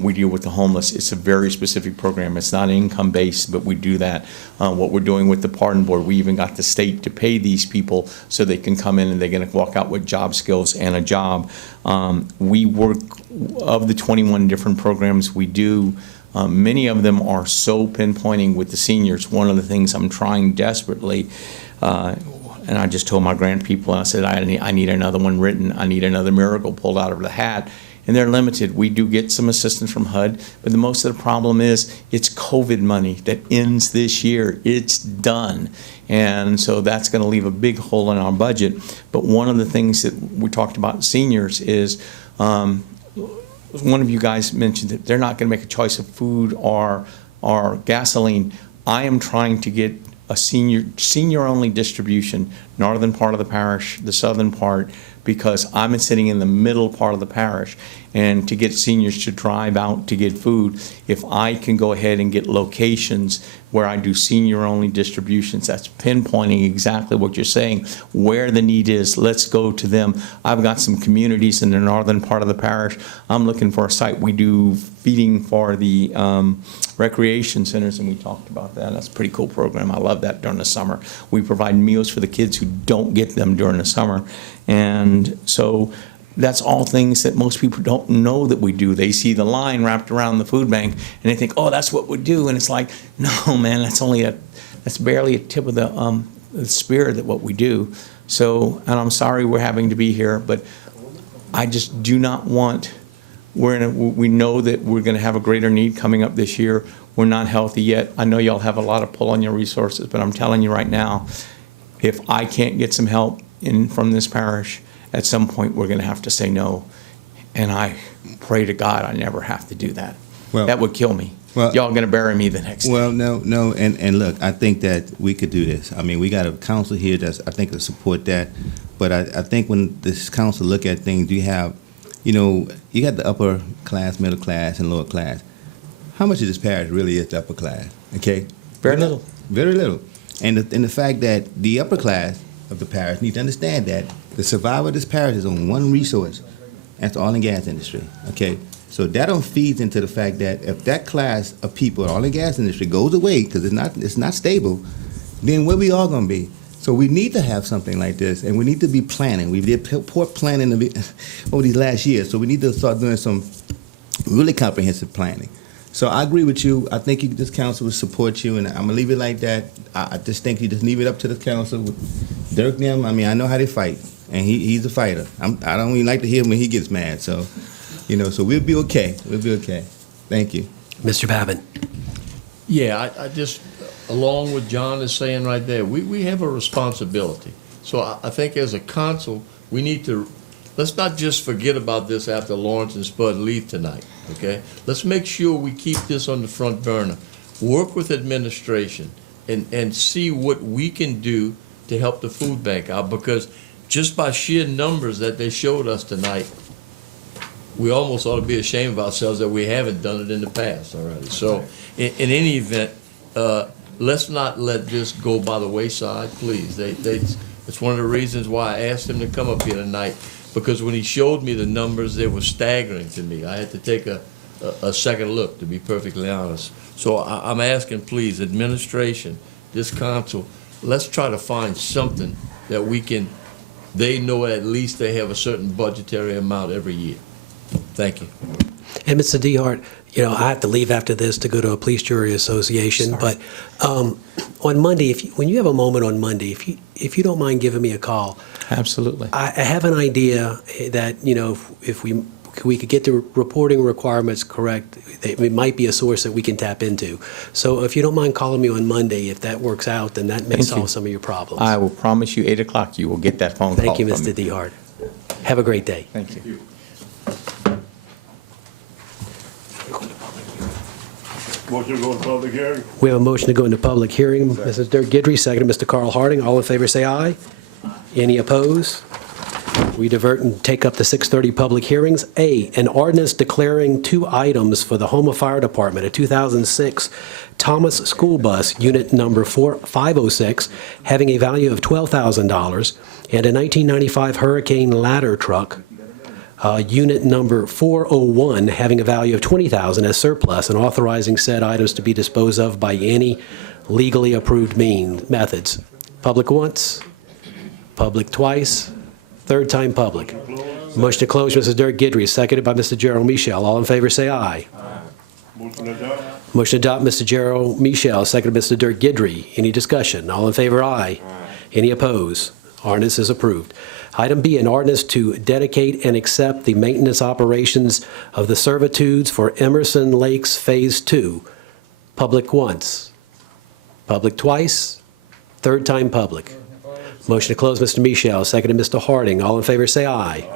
we deal with the homeless. It's a very specific program. It's not income-based, but we do that. What we're doing with the Pardon Board, we even got the state to pay these people so they can come in and they're going to walk out with job skills and a job. We work, of the 21 different programs we do, many of them are so pinpointing with the seniors. One of the things I'm trying desperately, and I just told my grand people, I said, I need another one written. I need another miracle pulled out of the hat. and they're limited. We do get some assistance from HUD, but the most of the problem is it's COVID money that ends this year. It's done. And so that's going to leave a big hole in our budget. But one of the things that we talked about seniors is, one of you guys mentioned that they're not going to make a choice of food or gasoline. I am trying to get a senior-only distribution, northern part of the parish, the southern part, because I'm sitting in the middle part of the parish, and to get seniors to drive out to get food, if I can go ahead and get locations where I do senior-only distributions, that's pinpointing exactly what you're saying, where the need is, let's go to them. I've got some communities in the northern part of the parish. I'm looking for a site. We do feeding for the recreation centers, and we talked about that. That's a pretty cool program. I love that during the summer. We provide meals for the kids who don't get them during the summer. And so that's all things that most people don't know that we do. They see the line wrapped around the food bank and they think, oh, that's what we do. And it's like, no, man, that's barely a tip of the spear that what we do. So, and I'm sorry we're having to be here, but I just do not want, we know that we're going to have a greater need coming up this year. We're not healthy yet. I know y'all have a lot of pull on your resources, but I'm telling you right now, if I can't get some help from this parish, at some point we're going to have to say no. And I pray to God I never have to do that. Well, that would kill me. Well, y'all going to bury me the next day. Well, no, and look, I think that we could do this. I mean, we got a council here that's, I think, to support that. But I think when this council look at things, you have, you got the upper class, middle class, and lower class. How much of this parish really is the upper class? Okay? Very little. Very little. And the fact that the upper class of the parish need to understand that the survival of this parish is on one resource. That's the oil and gas industry. Okay? So that feeds into the fact that if that class of people, the oil and gas industry, goes away because it's not stable, then where we all going to be? So we need to have something like this, and we need to be planning. We did poor planning over these last years, so we need to start doing some really comprehensive planning. So I agree with you. I think this council will support you, and I'm going to leave it like that. I just think you just leave it up to the council. With Dirk them, I mean, I know how they fight, and he's a fighter. I don't even like to hear him when he gets mad, so, so we'll be okay. We'll be okay. Thank you. Mr. Babin. Yeah, I just, along with John is saying right there, we have a responsibility. So I think as a council, we need to, let's not just forget about this after Lawrence and Spud leave tonight, okay? Let's make sure we keep this on the front burner. Work with administration and see what we can do to help the food bank out, because just by sheer numbers that they showed us tonight, we almost ought to be ashamed of ourselves that we haven't done it in the past already. So in any event, let's not let this go by the wayside, please. It's one of the reasons why I asked him to come up here tonight, because when he showed me the numbers, they were staggering to me. I had to take a second look, to be perfectly honest. So I'm asking, please, administration, this council, let's try to find something that they know at least they have a certain budgetary amount every year. Thank you. And Mr. DeHart, I have to leave after this to go to a police jury association. Sorry. But on Monday, when you have a moment on Monday, if you don't mind giving me a call. Absolutely. I have an idea that, if we could get the reporting requirements correct, it might be a source that we can tap into. So if you don't mind calling me on Monday, if that works out, then that may solve some of your problems. I will promise you 8 o'clock you will get that phone call. Thank you, Mr. DeHart. Have a great day. Thank you. Motion to go into public hearing? We have a motion to go into public hearing. Mrs. Dirk Gidry, second Mr. Carl Harding. All in favor say aye. Any opposed? We divert and take up the 6:30 public hearings. A, an ordinance declaring 2 items for the Houma Fire Department, a 2006 Thomas school bus, unit number 506, having a value of $12,000, and a 1995 Hurricane ladder truck, unit number 401, having a value of $20,000 as surplus, and authorizing said items to be disposed of by any legally approved methods. Public once, public twice, third time public. Motion to close, Mrs. Dirk Gidry, seconded by Mr. Gerald Michel. All in favor say aye. Motion to adopt? Motion to adopt, Mr. Gerald Michel, seconded by Mr. Dirk Gidry. Any discussion? All in favor, aye. Any opposed? Ordinance is approved. Item B, an ordinance to dedicate and accept the maintenance operations of the servitudes for Emerson Lakes Phase 2. Public once, public twice, third time public. Motion to close, Mr. Michel, seconded Mr. Harding. All in favor say aye.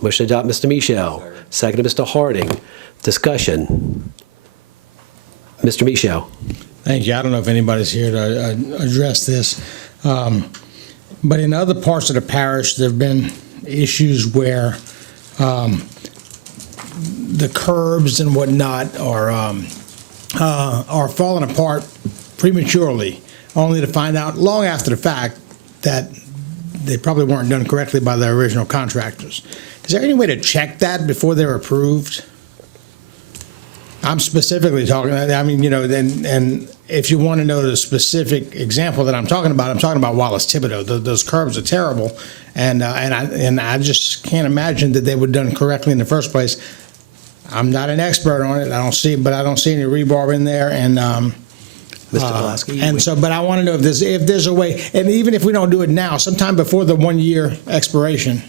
Motion to adopt, Mr. Michel, seconded Mr. Harding. Discussion. Mr. Michel. Thank you. I don't know if anybody's here to address this, but in other parts of the parish, there have been issues where the curbs and whatnot are falling apart prematurely, only to find out long after the fact that they probably weren't done correctly by the original contractors. Is there any way to check that before they're approved? I'm specifically talking, I mean, you know, and if you want to know the specific example that I'm talking about Wallace Thibodeau. Those curbs are terrible, and I just can't imagine that they were done correctly in the first place. I'm not an expert on it. I don't see any rebar in there, and Mr. Pulaski? and so, but I want to know if there's a way, and even if we don't do it now, sometime before the 1 year expiration.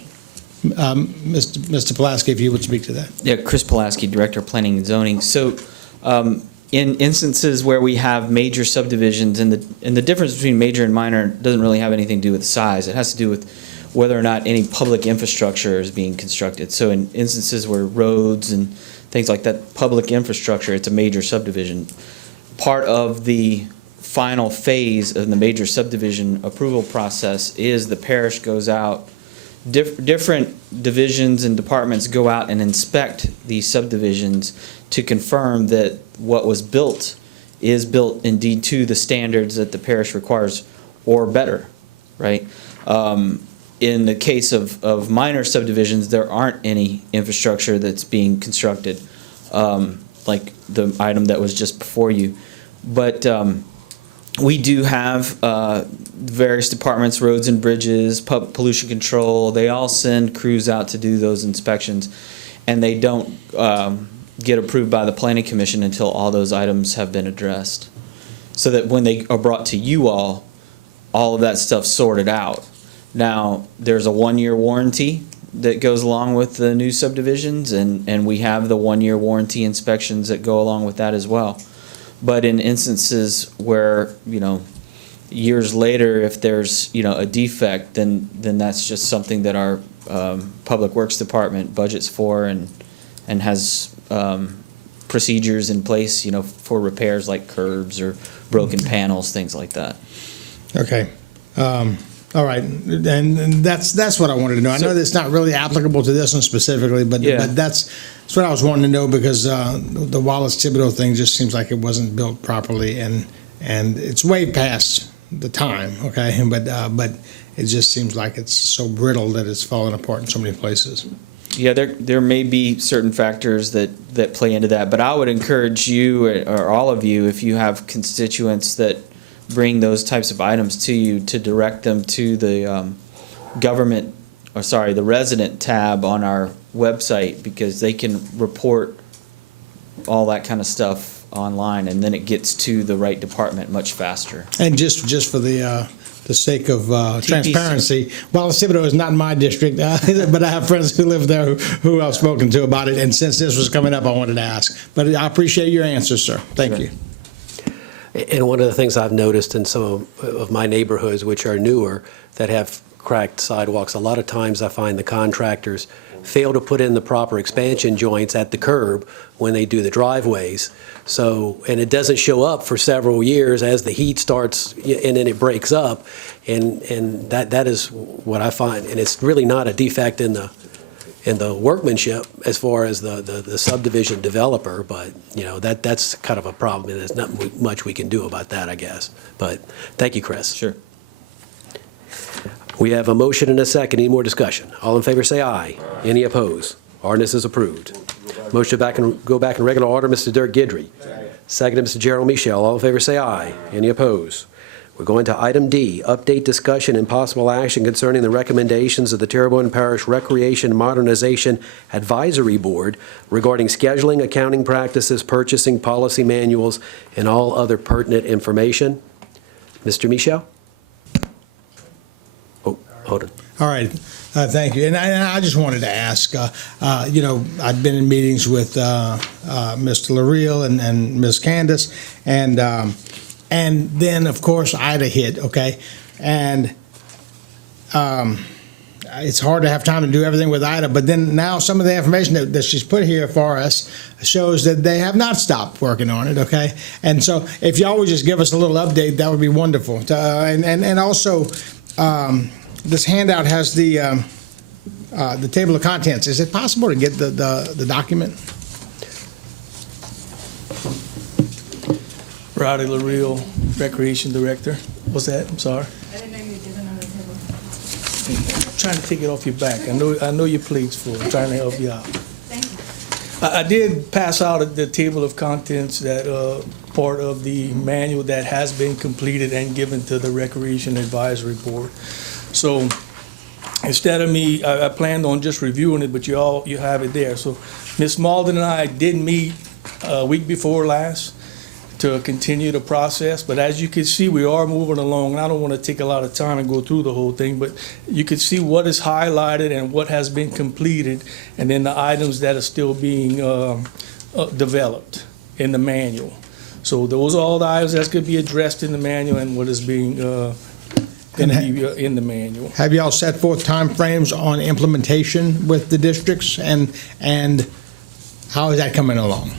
Mr. Pulaski, if you would speak to that. Yeah, Chris Pulaski, Director of Planning and Zoning. So, in instances where we have major subdivisions, and the difference between major and minor doesn't really have anything to do with size. It has to do with whether or not any public infrastructure is being constructed. So, in instances where roads and things like that, public infrastructure, it's a major subdivision. Part of the final phase of the major subdivision approval process is the parish goes out. Different divisions and departments go out and inspect these subdivisions to confirm that what was built is built indeed to the standards that the parish requires or better, right? In the case of minor subdivisions, there aren't any infrastructure that's being constructed, like the item that was just before you. But we do have various departments, roads and bridges, pollution control. They all send crews out to do those inspections, and they don't get approved by the Planning Commission until all those items have been addressed. So that when they are brought to you all of that stuff's sorted out. Now, there's a 1 year warranty that goes along with the new subdivisions, and we have the 1 year warranty inspections that go along with that as well. But in instances where, you know, years later, if there's, you know, a defect, then that's just something that our Public Works Department budgets for and has procedures in place, you know, for repairs like curbs or broken panels, things like that. Okay. All right, and that's what I wanted to know. I know that's not really applicable to this one specifically, but, Yeah. but that's what I was wanting to know, because the Wallace Thibodeau thing just seems like it wasn't built properly, and it's way past the time. Okay, but it just seems like it's so brittle that it's falling apart in so many places. Yeah, there may be certain factors that play into that, but I would encourage you or all of you, if you have constituents that bring those types of items to you, to direct them to the the resident tab on our website, because they can report all that kind of stuff online, and then it gets to the right department much faster. And just for the sake of transparency, Wallace Thibodeau is not in my district, but I have friends who live there who I've spoken to about it, and since this was coming up, I wanted to ask. But I appreciate your answer, sir. Thank you. And one of the things I've noticed in some of my neighborhoods, which are newer, that have cracked sidewalks, a lot of times I find the contractors fail to put in the proper expansion joints at the curb when they do the driveways. So, and it doesn't show up for several years as the heat starts, and then it breaks up. And that is what I find. And it's really not a defect in the workmanship as far as the subdivision developer, but you know, that's kind of a problem, and there's not much we can do about that, I guess. But thank you, Chris. Sure. We have a motion and a second. Any more discussion? All in favor say aye. Any opposed? Ordinance is approved. Motion to go back in regular order, Mr. Dirk Gidry. Second, Mr. Gerald Michel. All in favor say aye. Any opposed? We're going to item D, update, discussion, and possible action concerning the recommendations of the Terrebonne Parish Recreation Modernization Advisory Board regarding scheduling, accounting practices, purchasing policy manuals, and all other pertinent information. Mr. Michel? Oh, Hold it. All right, thank you. And I just wanted to ask, I've been in meetings with Mr. Lareal and Ms. Candace, and then, of course, Ida hit, okay? And it's hard to have time to do everything with Ida, but then now some of the information that she's put here for us shows that they have not stopped working on it, okay? And so if y'all would just give us a little update, that would be wonderful. And also, this handout has the table of contents. Is it possible to get the document? Rowdy Lareal, Recreation Director. What's that? I'm sorry. I didn't know you were given another table. I'm trying to take it off your back. I know you're pleased for it. I'm trying to help you out. Thank you. I did pass out the table of contents that part of the manual that has been completed and given to the Recreation Advisory Board. So instead of me, I planned on just reviewing it, but you have it there. So Ms. Malden and I did meet a week before last to continue the process, but as you can see, we are moving along, and I don't want to take a lot of time and go through the whole thing, but you can see what is highlighted and what has been completed, and then the items that are still being developed in the manual. So those are all the items that could be addressed in the manual and what is being in the manual. Have y'all set forth timeframes on implementation with the districts, and how is that coming along?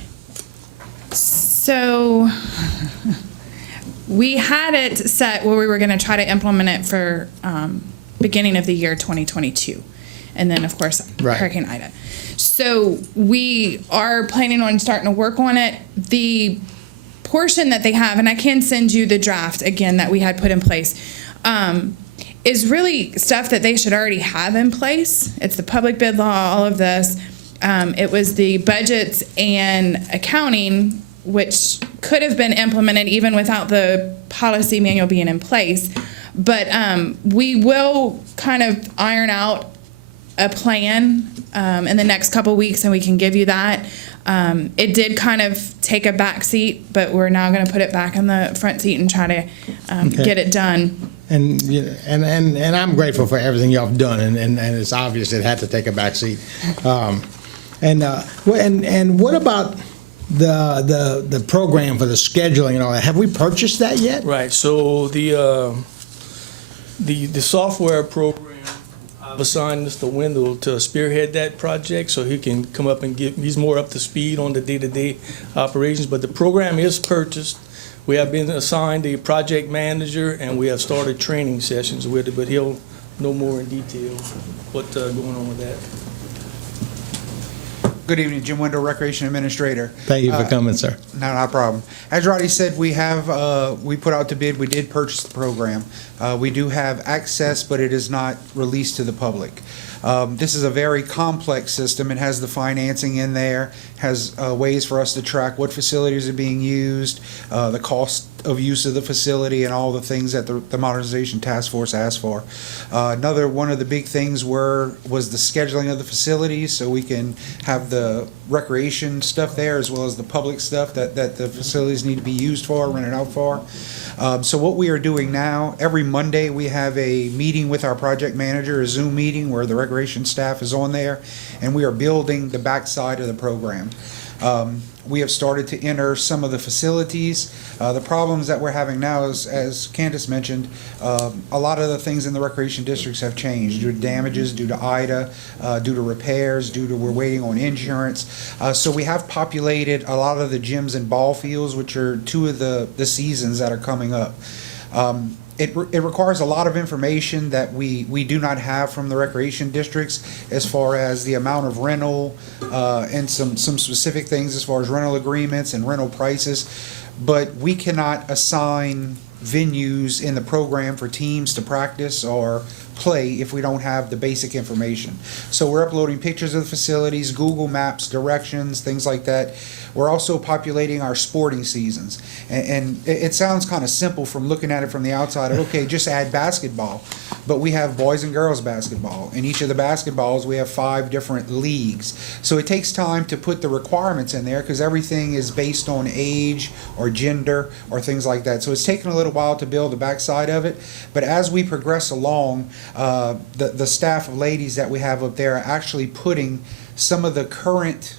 So we had it set where we were going to try to implement it for beginning of the year 2022. And then, of course, Right. Hurricane Ida. So we are planning on starting to work on it. The portion that they have, and I can send you the draft again that we had put in place, is really stuff that they should already have in place. It's the public bid law, all of this. It was the budgets and accounting, which could have been implemented even without the policy manual being in place. But we will kind of iron out a plan in the next couple weeks, and we can give you that. It did kind of take a back seat, but we're now going to put it back in the front seat and try to get it done. And and I'm grateful for everything y'all have done, and it's obvious it had to take a back seat. And what about the program for the scheduling and all that? Have we purchased that yet? Right. So the software program, I've assigned Mr. Wendell to spearhead that project, so he can come up and he's more up to speed on the day-to-day operations. But the program is purchased. We have been assigned a project manager, and we have started training sessions with it. But he'll know more in detail what's going on with that. Good evening, Jim Wendell, Recreation Administrator. Thank you for coming, sir. No problem. As Roddy said, we put out to bid, we did purchase the program. We do have access, but it is not released to the public. This is a very complex system. It has the financing in there, has ways for us to track what facilities are being used, the cost of use of the facility, and all the things that the Modernization Task Force asked for. Another one of the big things was the scheduling of the facilities, so we can have the recreation stuff there as well as the public stuff that the facilities need to be used for, rented out for. So what we are doing now, every Monday we have a meeting with our project manager, a Zoom meeting where the recreation staff is on there, and we are building the backside of the program. We have started to enter some of the facilities. The problems that we're having now is, as Candace mentioned, a lot of the things in the recreation districts have changed due to damages, due to Ida, due to repairs, due to we're waiting on insurance. So we have populated a lot of the gyms and ball fields, which are two of the seasons that are coming up. It requires a lot of information that we do not have from the recreation districts as far as the amount of rental and some specific things as far as rental agreements and rental prices. But we cannot assign venues in the program for teams to practice or play if we don't have the basic information. So we're uploading pictures of the facilities, Google Maps, directions, things like that. We're also populating our sporting seasons. And it sounds kind of simple from looking at it from the outside. Okay, just add basketball. But we have boys and girls basketball. In each of the basketballs, we have 5 different leagues. So it takes time to put the requirements in there because everything is based on age or gender or things like that. So it's taken a little while to build the backside of it. But as we progress along, The staff of ladies that we have up there are actually putting some of the current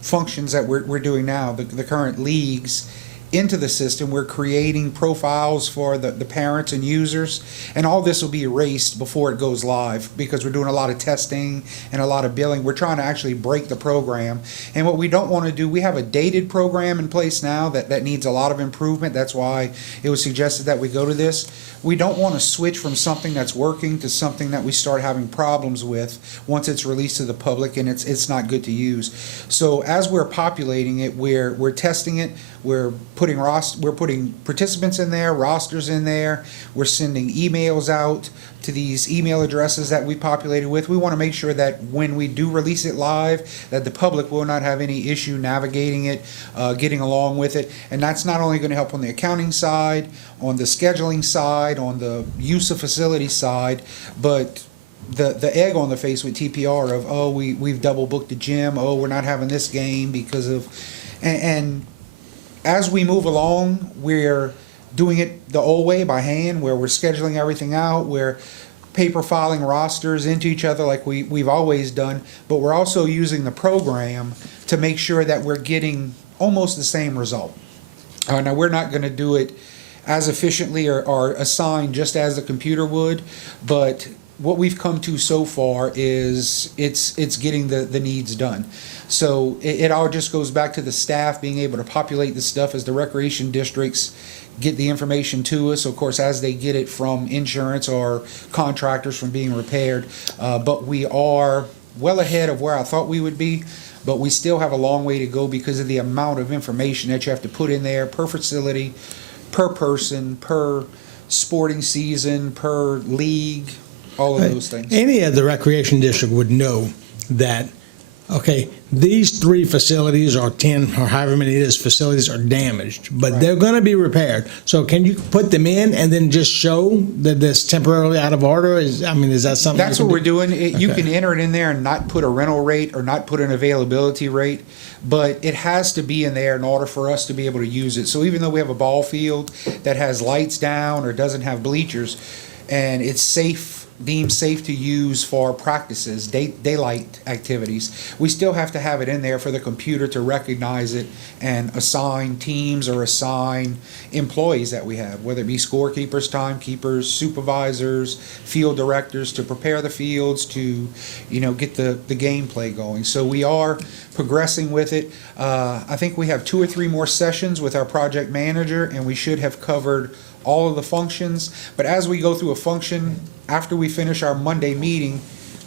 functions that we're doing now, the current leagues, into the system. We're creating profiles for the parents and users, and all this will be erased before it goes live because we're doing a lot of testing and a lot of billing. We're trying to actually break the program. And what we don't want to do, we have a dated program in place now that needs a lot of improvement. That's why it was suggested that we go to this. We don't want to switch from something that's working to something that we start having problems with once it's released to the public, and it's not good to use. So as we're populating it, we're testing it. We're putting participants in there, rosters in there. We're sending emails out to these email addresses that we populated with. We want to make sure that when we do release it live, that the public will not have any issue navigating it, getting along with it. And that's not only going to help on the accounting side, on the scheduling side, on the use of facility side, but the egg on the face with TPR of, oh, we've double booked the gym, oh, we're not having this game because of, and as we move along, we're doing it the old way by hand, where we're scheduling everything out, we're paper filing rosters into each other like we've always done, but we're also using the program to make sure that we're getting almost the same result. Now, we're not going to do it as efficiently or assign just as the computer would, but what we've come to so far is it's getting the needs done. So it all just goes back to the staff being able to populate the stuff as the recreation districts get the information to us, of course, as they get it from insurance or contractors from being repaired. But we are well ahead of where I thought we would be, but we still have a long way to go because of the amount of information that you have to put in there per facility, per person, per sporting season, per league, all of those things. Any of the recreation district would know that, okay, these 3 facilities or 10 or however many it is facilities are damaged, but they're going to be repaired. So can you put them in and then just show that this temporarily out of order? Is that something? That's what we're doing. You can enter it in there and not put a rental rate or not put an availability rate, but it has to be in there in order for us to be able to use it. So even though we have a ball field that has lights down or doesn't have bleachers, and it's deemed safe to use for practices, daylight activities, we still have to have it in there for the computer to recognize it and assign teams or assign employees that we have, whether it be scorekeepers, timekeepers, supervisors, field directors, to prepare the fields, to get the gameplay going. So we are progressing with it. I think we have 2 or 3 more sessions with our project manager, and we should have covered all of the functions. But as we go through a function, after we finish our Monday meeting,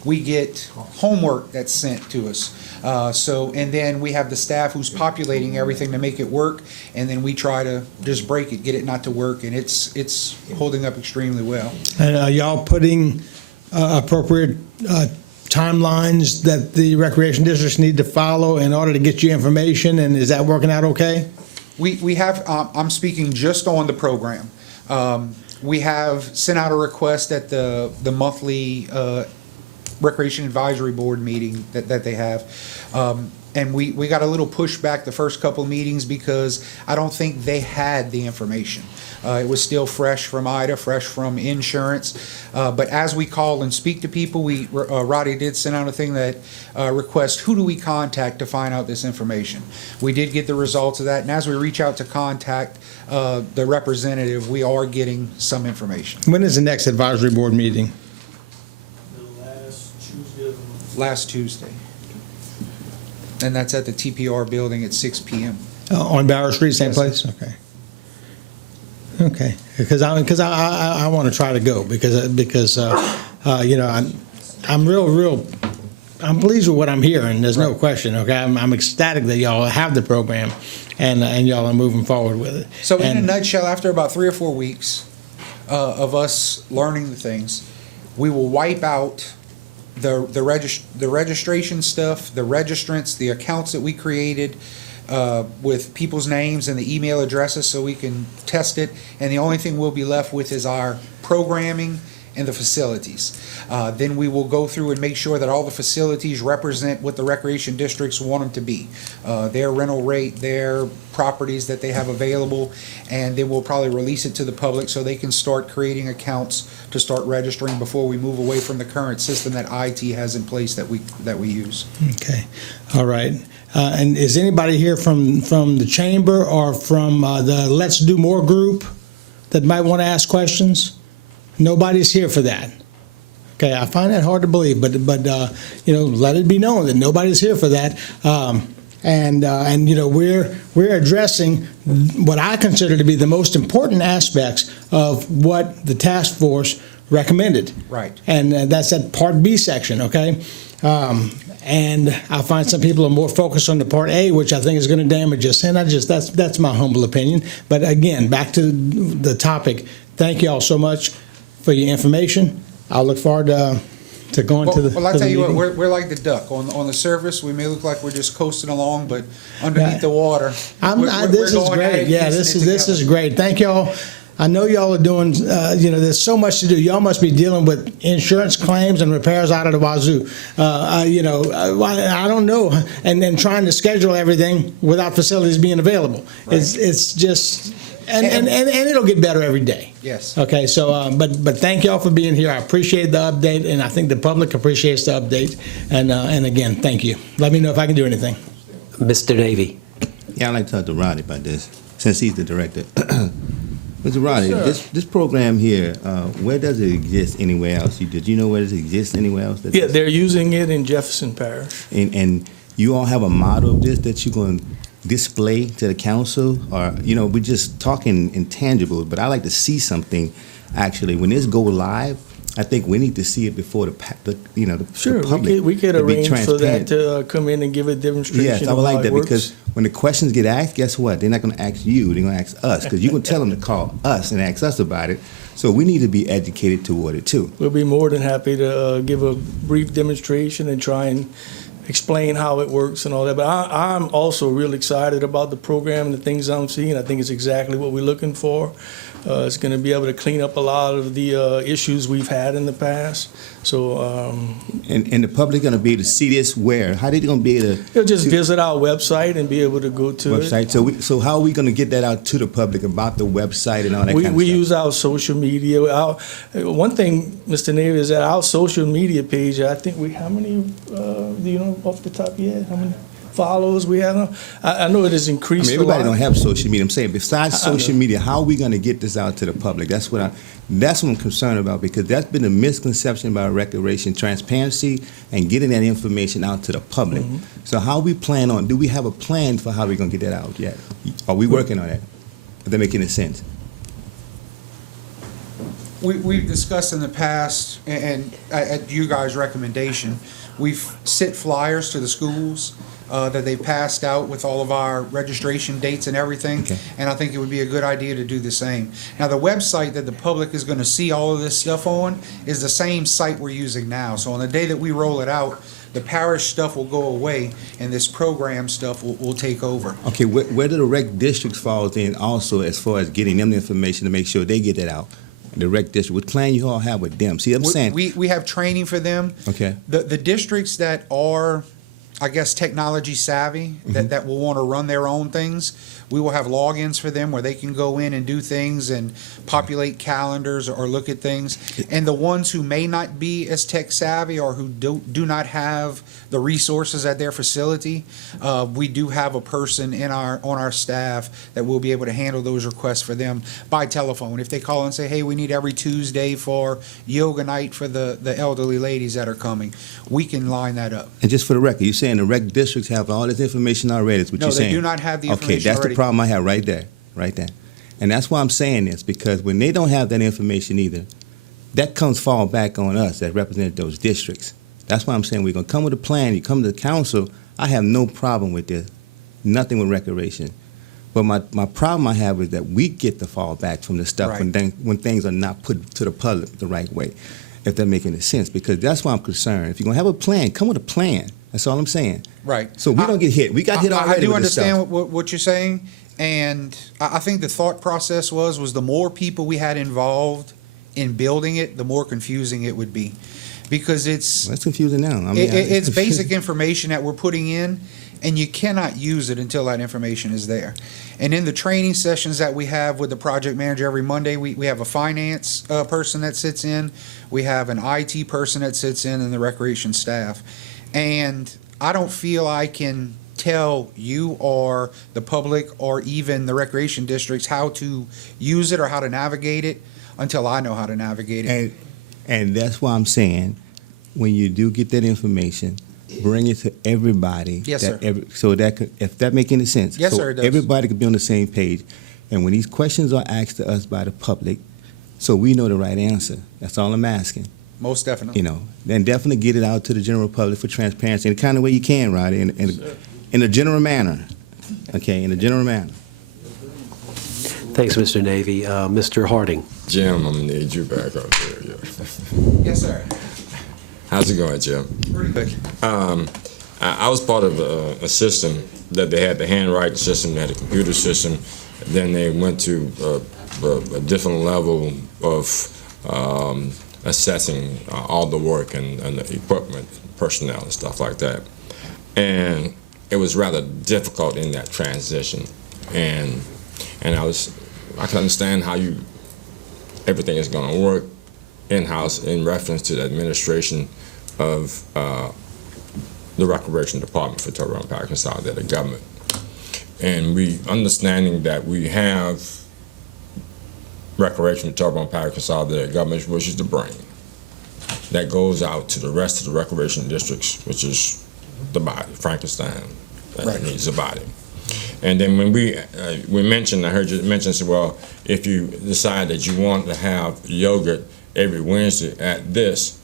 we get homework that's sent to us. And then we have the staff who's populating everything to make it work, and then we try to just break it, get it not to work, and it's holding up extremely well. And are y'all putting appropriate timelines that the recreation districts need to follow in order to get you information, and is that working out okay? We have, I'm speaking just on the program. We have sent out a request at the monthly Recreation Advisory Board meeting that they have. And we got a little pushback the first couple of meetings because I don't think they had the information. It was still fresh from Ida, fresh from insurance. But as we call and speak to people, Roddy did send out a thing that requests, who do we contact to find out this information? We did get the results of that, and as we reach out to contact the representative, we are getting some information. When is the next advisory board meeting? Last Tuesday. And that's at the TPR building at 6 p.m. On Bayou Street, same place? Okay. Because I want to try to go because I'm pleased with what I'm hearing. There's no question. Okay, I'm ecstatic that y'all have the program and y'all are moving forward with it. So in a nutshell, after about 3 or 4 weeks of us learning the things, we will wipe out the registration stuff, the registrants, the accounts that we created with people's names and the email addresses so we can test it. And the only thing we'll be left with is our programming and the facilities. Then we will go through and make sure that all the facilities represent what the recreation districts want them to be. Their rental rate, their properties that they have available, and then we'll probably release it to the public so they can start creating accounts to start registering before we move away from the current system that IT has in place that we use. Okay, all right. And is anybody here from the chamber or from the Let's Do More group that might want to ask questions? Nobody's here for that. Okay, I find that hard to believe, but let it be known that nobody's here for that. And we're addressing what I consider to be the most important aspects of what the task force recommended. Right. And that's that Part B section, okay? And I find some people are more focused on the Part A, which I think is going to damage us. And that's my humble opinion. But again, back to the topic, thank you all so much for your information. I'll look forward to going to the Well, I tell you what, meeting. we're like the duck. On the surface, we may look like we're just coasting along, but underneath the water, This is great. Yeah, this is great. Thank y'all. I know y'all are doing, there's so much to do. Y'all must be dealing with insurance claims and repairs out of the wazoo. I don't know. And then trying to schedule everything without facilities being available. Right. It's just, and it'll get better every day. Yes. Okay, so, but thank y'all for being here. I appreciate the update, and I think the public appreciates the update. And again, thank you. Let me know if I can do anything. Mr. Navy. Yeah, I'd like to talk to Roddy about this, since he's the director. Mr. Roddy, this program here, where does it exist anywhere else? Did you know where does it exist anywhere else? Yeah, they're using it in Jefferson Parish. And you all have a model of this that you're going to display to the council? Or, we're just talking intangibles, but I like to see something actually. When this go live, I think we need to see it before the public. We could to be arrange for that transparent. to come in and give a demonstration. Yes, I would of like how that it works. because when the questions get asked, guess what? They're not going to ask you. They're going to ask us because you're going to tell them to call us and ask us about it. So we need to be educated toward it too. We'll be more than happy to give a brief demonstration and try and explain how it works and all that. But I'm also real excited about the program and the things I'm seeing. I think it's exactly what we're looking for. It's going to be able to clean up a lot of the issues we've had in the past. So, and the public going to be able to see this where? How are they going to be able to? they'll just visit our website and be able to go to website. it. So how are we going to get that out to the public about the website and all that kind of We stuff? use our social media. One thing, Mr. Navy, is that our social media page, I think how many, do you know off the top of your head, how many followers we have? I know it has increased everybody a lot. don't have social media. I'm saying besides social media, how are we going to get this out to the public? That's what I'm concerned about because that's been a misconception about recreation, transparency, and getting that information out to the public. Mm-hmm. So how we plan on? Do we have a plan for how we're going to get that out yet? Are we working on that? Does that make any sense? We've discussed in the past, and at you guys' recommendation, we've sent flyers to the schools that they passed out with all of our registration dates and everything. Okay. And I think it would be a good idea to do the same. Now, the website that the public is going to see all of this stuff on is the same site we're using now. So on the day that we roll it out, the parish stuff will go away and this program stuff will take over. Okay, where do the rec districts fall in also as far as getting them the information to make sure they get that out? The rec district, what plan you all have with them? See, I'm saying. We have training for them. Okay. The districts that are, I guess, technology savvy, that will want to run their own things, we will have logins for them where they can go in and do things and populate calendars or look at things. And the ones who may not be as tech savvy or who do not have the resources at their facility, we do have a person on our staff that will be able to handle those requests for them by telephone. If they call and say, hey, we need every Tuesday for yoga night for the elderly ladies that are coming, we can line that up. And just for the record, you're saying the rec districts have all this information already, is what No, you're saying? they do not have the information Okay, that's already. the problem I have right there. And that's why I'm saying this, because when they don't have that information either, that fall back on us that represent those districts. That's why I'm saying we're going to come with a plan. You come to the council, I have no problem with this, nothing with recreation. But my problem I have is that we get the fall back from the stuff Right. when things are not put to the public the right way, if that makes any sense. Because that's why I'm concerned. If you're going to have a plan, come with a plan. That's all I'm saying. Right. So we don't get hit. We got hit already I do with this stuff. understand what you're saying, and I think the thought process was the more people we had involved in building it, the more confusing it would be. Because That's confusing now. I mean, it's basic information that we're putting in, and you cannot use it until that information is there. And in the training sessions that we have with the project manager every Monday, we have a finance person that sits in, we have an IT person that sits in, and the recreation staff. And I don't feel I can tell you or the public or even the recreation districts how to use it or how to navigate it until I know how to navigate it. And that's why I'm saying, when you do get that information, bring it to everybody. Yes, sir. So that could, if that make any sense. Yes, so sir, it does. Everybody could be on the same page. And when these questions are asked to us by the public, so we know the right answer. That's all I'm asking. Most definitely. You know, then definitely get it out to the general public for transparency in the kind of way you can, Roddy, in a general manner. Okay, in a general manner. Thanks, Mr. Navy. Mr. Harding. Jim, I'm gonna need you back up there. Yeah. Yes, sir. How's it going, Jim? Pretty good. I was part of a system that they had the handwriting system, they had a computer system. Then they went to a different level of assessing all the work and the equipment, personnel, and stuff like that. And it was rather difficult in that transition. And I can understand how everything is going to work in-house in reference to the administration of the Recreation Department for Terrebonne Parish Consolidated Government. And we understanding that we have Recreation for Terrebonne Parish Consolidated Government, which is the brain, that goes out to the rest of the recreation districts, which is the body, Frankenstein, that needs a body. And then when we mentioned, I heard you mention, said, well, if you decide that you want to have yogurt every Wednesday at this,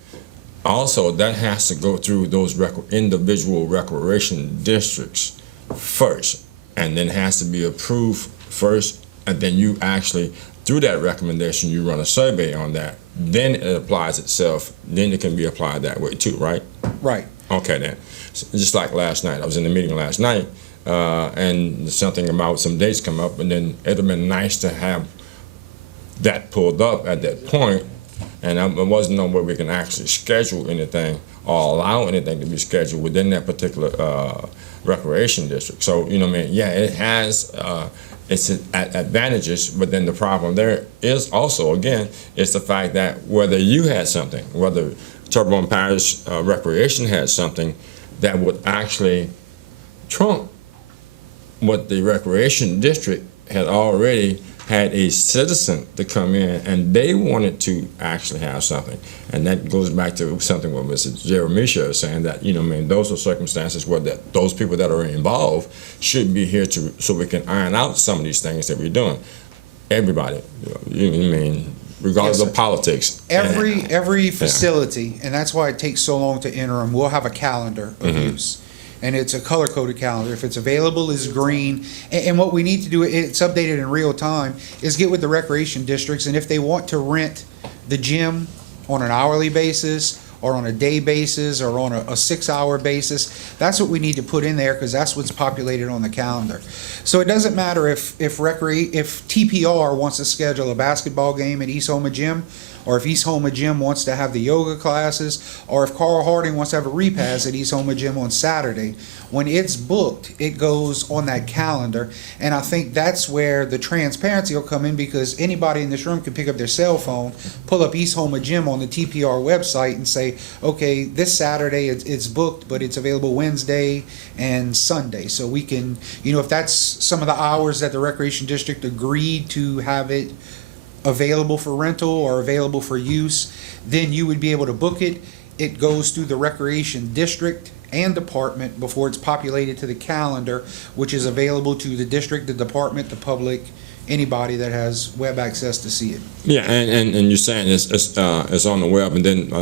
also that has to go through those individual recreation districts first, and then has to be approved first, and then you actually, through that recommendation, you run a survey on that. Then it applies itself. Then it can be applied that way too, right? Right. Okay, then. So, just like last night, I was in the meeting last night, and something about some dates come up, and then it'd have been nice to have that pulled up at that point, and I wasn't know where we can actually schedule anything or allow anything to be scheduled within that particular recreation district. So, you know what I mean? Yeah, it has its advantages, but then the problem there is also, again, it's the fact that whether you had something, whether Terrebonne Parish Recreation had something that would actually trump what the recreation district had already had a citizen to come in, and they wanted to actually have something. And that goes back to something what Mr. Jeremy is saying, that, you know, I mean, those are circumstances where those people that are involved should be here so we can iron out some of these things that we're doing. Everybody, you know what I mean, regardless Yes, of politics. Every facility, and that's why it takes so long to enter them, will have a calendar of use. And it's a color-coded calendar. If it's available, it's green. And what we need to do, it's updated in real time, is get with the recreation districts, and if they want to rent the gym on an hourly basis, or on a day basis, or on a 6-hour basis, that's what we need to put in there, because that's what's populated on the calendar. So it doesn't matter if TPR wants to schedule a basketball game at East Houma Gym, or if East Houma Gym wants to have the yoga classes, or if Carl Harding wants to have a repass at East Houma Gym on Saturday. When it's booked, it goes on that calendar, and I think that's where the transparency will come in, because anybody in this room can pick up their cell phone, pull up East Houma Gym on the TPR website and say, okay, this Saturday it's booked, but it's available Wednesday and Sunday. So we can, you know, if that's some of the hours that the Recreation District agreed to have it available for rental or available for use, then you would be able to book it. It goes through the Recreation District and Department before it's populated to the calendar, which is available to the district, the department, the public, anybody that has web access to see it. Yeah, and you're saying it's on the web, and then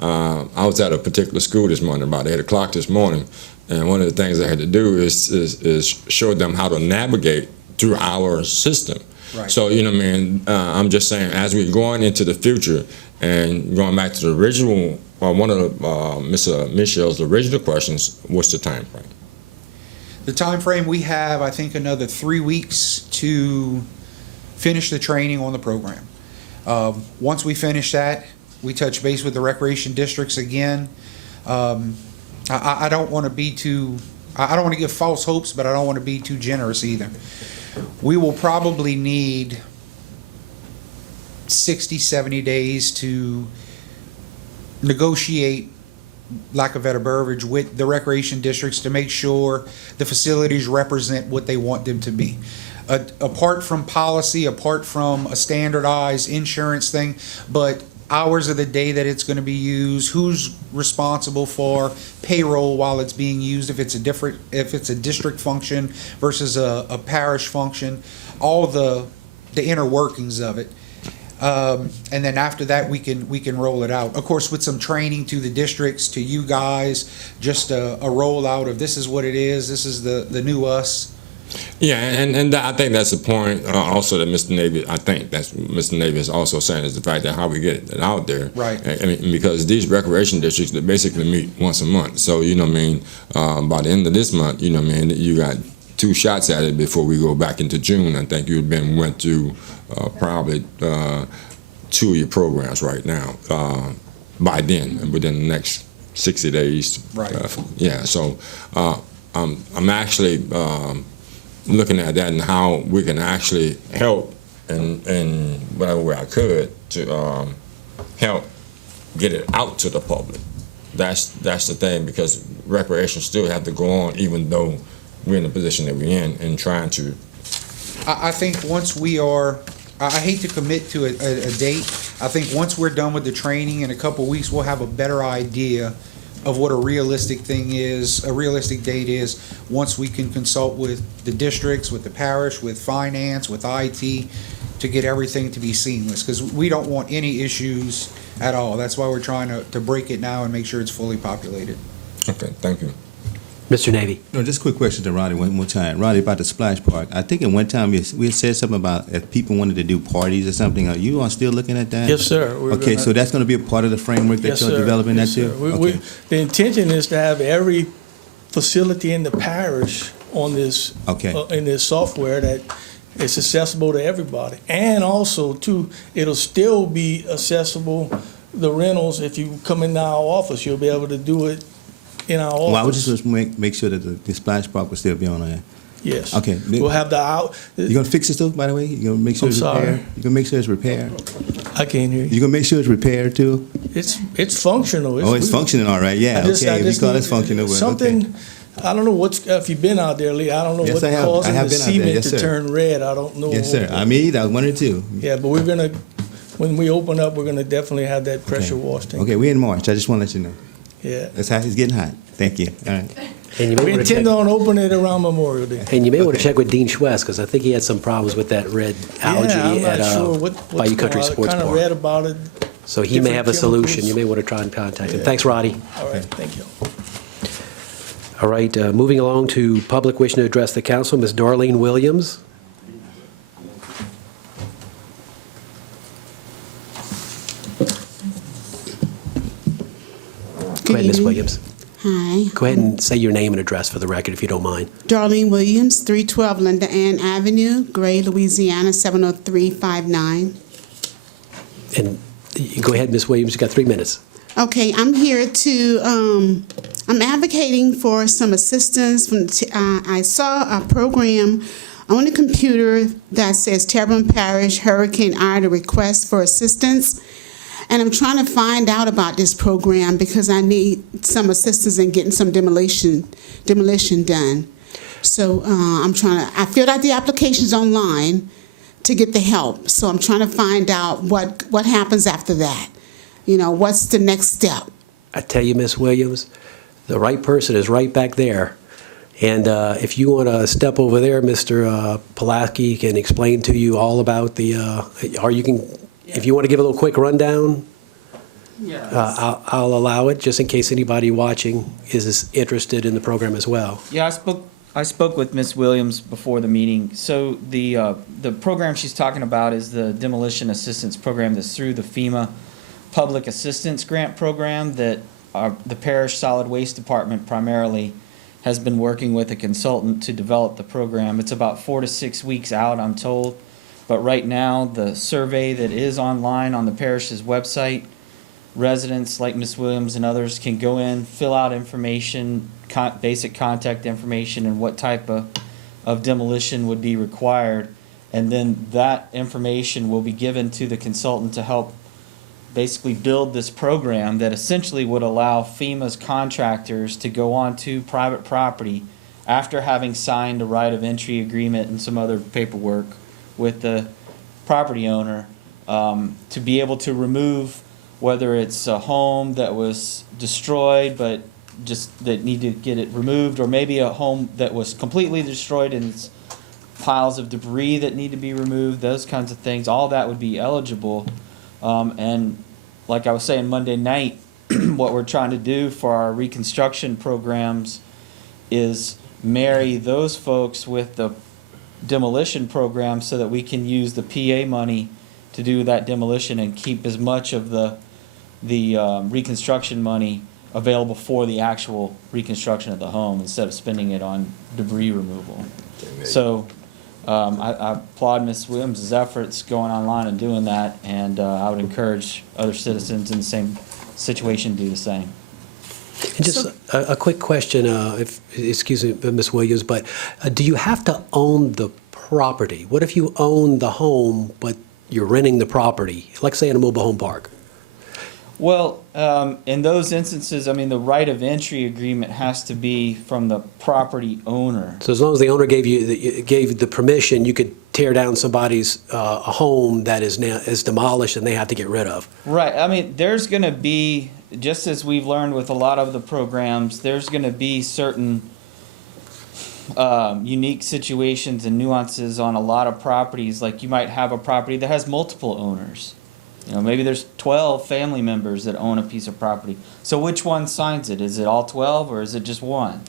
I was at a particular school this morning, about 8 o'clock this morning, and one of the things I had to do is show them how to navigate through our system. Right. So, you know what I mean, I'm just saying, as we're going into the future and going back to the original, one of Mr. Michel's original questions, what's the time frame? The time frame, we have, I think, another 3 weeks to finish the training on the program. Once we finish that, we touch base with the recreation districts again. I don't want to be too, I don't want to give false hopes, but I don't want to be too generous either. We will probably need 60, 70 days to negotiate, lack of better verbiage, with the recreation districts to make sure the facilities represent what they want them to be. Apart from policy, apart from a standardized insurance thing, but hours of the day that it's going to be used, who's responsible for payroll while it's being used, if it's a district function versus a parish function, all the inner workings of it. And then after that, we can roll it out. Of course, with some training to the districts, to you guys, just a rollout of this is what it is, this is the new us. Yeah, and I think that's the point also that Mr. Navy, I think that's Mr. Navy is also saying, is the fact that how we get it out there. Right. I mean, because these recreation districts, they basically meet once a month. So, you know what I mean, by the end of this month, you know what I mean, you got 2 shots at it before we go back into June. I think you went through probably 2 of your programs right now by then, and within the next 60 days. Right. Yeah, so I'm actually looking at that and how we can actually help in whatever way I could to help get it out to the public. That's the thing, because recreation still have to go on even though we're in the position that we're in and trying to. I think once we are, I hate to commit to a date. I think once we're done with the training in a couple of weeks, we'll have a better idea of what a realistic thing is, a realistic date is, once we can consult with the districts, with the parish, with finance, with IT, to get everything to be seamless, because we don't want any issues at all. That's why we're trying to break it now and make sure it's fully populated. Okay, thank you. Mr. Navy. No, just a quick question to Roddy one more time. Roddy, about the splash park. I think at one time we had said something about if people wanted to do parties or something. Are you all still looking at that? Yes, sir. Okay, so that's going to be a part of the framework that you're developing that too? Okay. The intention is to have every facility in the parish on this, in this software that is accessible to everybody. And also, too, it'll still be accessible, the rentals, if you come into our office, you'll be able to do it in our office. Well, I would just make sure that the splash park will still be on there. Yes. Okay. We'll have the out. You gonna fix it too, by the way? You gonna make sure it's repaired? You gonna make sure it's repaired? I can't hear you. You gonna make sure it's repaired too? It's functional. It's functioning all right. Yeah. Okay. We call it functional. Something. Okay. I don't know what's, if you've been out there, Lee, I don't know Yes, what's causing the cement yes, to turn red. I don't know. Yes, sir. I mean, I was wondering too. Yeah, but we're gonna, when we open up, we're gonna definitely have that pressure wash thing. Okay, we're in March. I just want to let you know. Yeah. It's hot. It's getting hot. Thank you. All right. And you may We want to intend check, on opening it around Memorial Day. and you may want to check with Dean Schwest, because I think he had some problems with that red algae Yeah, I'm at not sure what's Bayou Country going on. Sports I kind of Bar. read about it. So he may have a different solution. chemicals. You may want to try and contact him. Thanks, Roddy. All right, thank you. All right, moving along to public wishing to address the council, Ms. Darlene Williams. Go ahead, Ms. Williams. Hi. Go ahead and say your name and address for the record, if you don't mind. Darlene Williams, 312 Linda Ann Avenue, Gray, Louisiana, 70359. And go ahead, Ms. Williams, you got 3 minutes. Okay, I'm here to, I'm advocating for some assistance. I saw a program on the computer that says Terrebonne Parish Hurricane Ida request for assistance. And I'm trying to find out about this program because I need some assistance in getting some demolition done. So I filled out the applications online to get the help. So I'm trying to find out what happens after that. You know, what's the next step? I tell you, Ms. Williams, the right person is right back there. And if you want to step over there, Mr. Pulaski can explain to you all about or you can, if you want to give a little quick rundown, I'll allow it, just in case anybody watching is interested in the program as well. Yeah, I spoke with Ms. Williams before the meeting. So the program she's talking about is the Demolition Assistance Program that's through the FEMA Public Assistance Grant Program that the Parish Solid Waste Department primarily has been working with a consultant to develop the program. It's about 4 to 6 weeks out, I'm told. But right now, the survey that is online on the parish's website, residents like Ms. Williams and others can go in, fill out information, basic contact information, and what type of demolition would be required. And then that information will be given to the consultant to help basically build this program that essentially would allow FEMA's contractors to go onto private property after having signed a right of entry agreement and some other paperwork with the property owner, to be able to remove, whether it's a home that was destroyed but just that need to get it removed, or maybe a home that was completely destroyed and it's piles of debris that need to be removed, those kinds of things. All that would be eligible. And like I was saying Monday night, what we're trying to do for our reconstruction programs is marry those folks with the demolition program so that we can use the PA money to do that demolition and keep as much of the reconstruction money available for the actual reconstruction of the home instead of spending it on debris removal. So I applaud Ms. Williams' efforts going online and doing that, and I would encourage other citizens in the same situation to do the same. And just a quick question, excuse me, Ms. Williams, but do you have to own the property? What if you own the home, but you're renting the property, like say in a mobile home park? Well, in those instances, I mean, the right of entry agreement has to be from the property owner. So as long as the owner gave you the permission, you could tear down somebody's a home that is demolished and they have to get rid of. Right. I mean, there's going to be, just as we've learned with a lot of the programs, there's going to be certain unique situations and nuances on a lot of properties. Like you might have a property that has multiple owners. You know, maybe there's 12 family members that own a piece of property. So which one signs it? Is it all 12 or is it just one?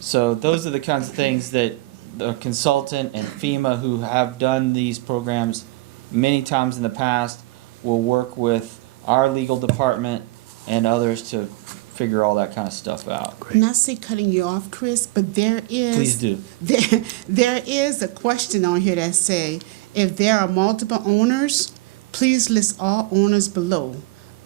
So those are the kinds of things that the consultant and FEMA, who have done these programs many times in the past, will work with our legal department and others to figure all that kind of stuff out. Not say cutting you off, Chris, but there is. Please do. There is a question on here that say, if there are multiple owners, please list all owners below.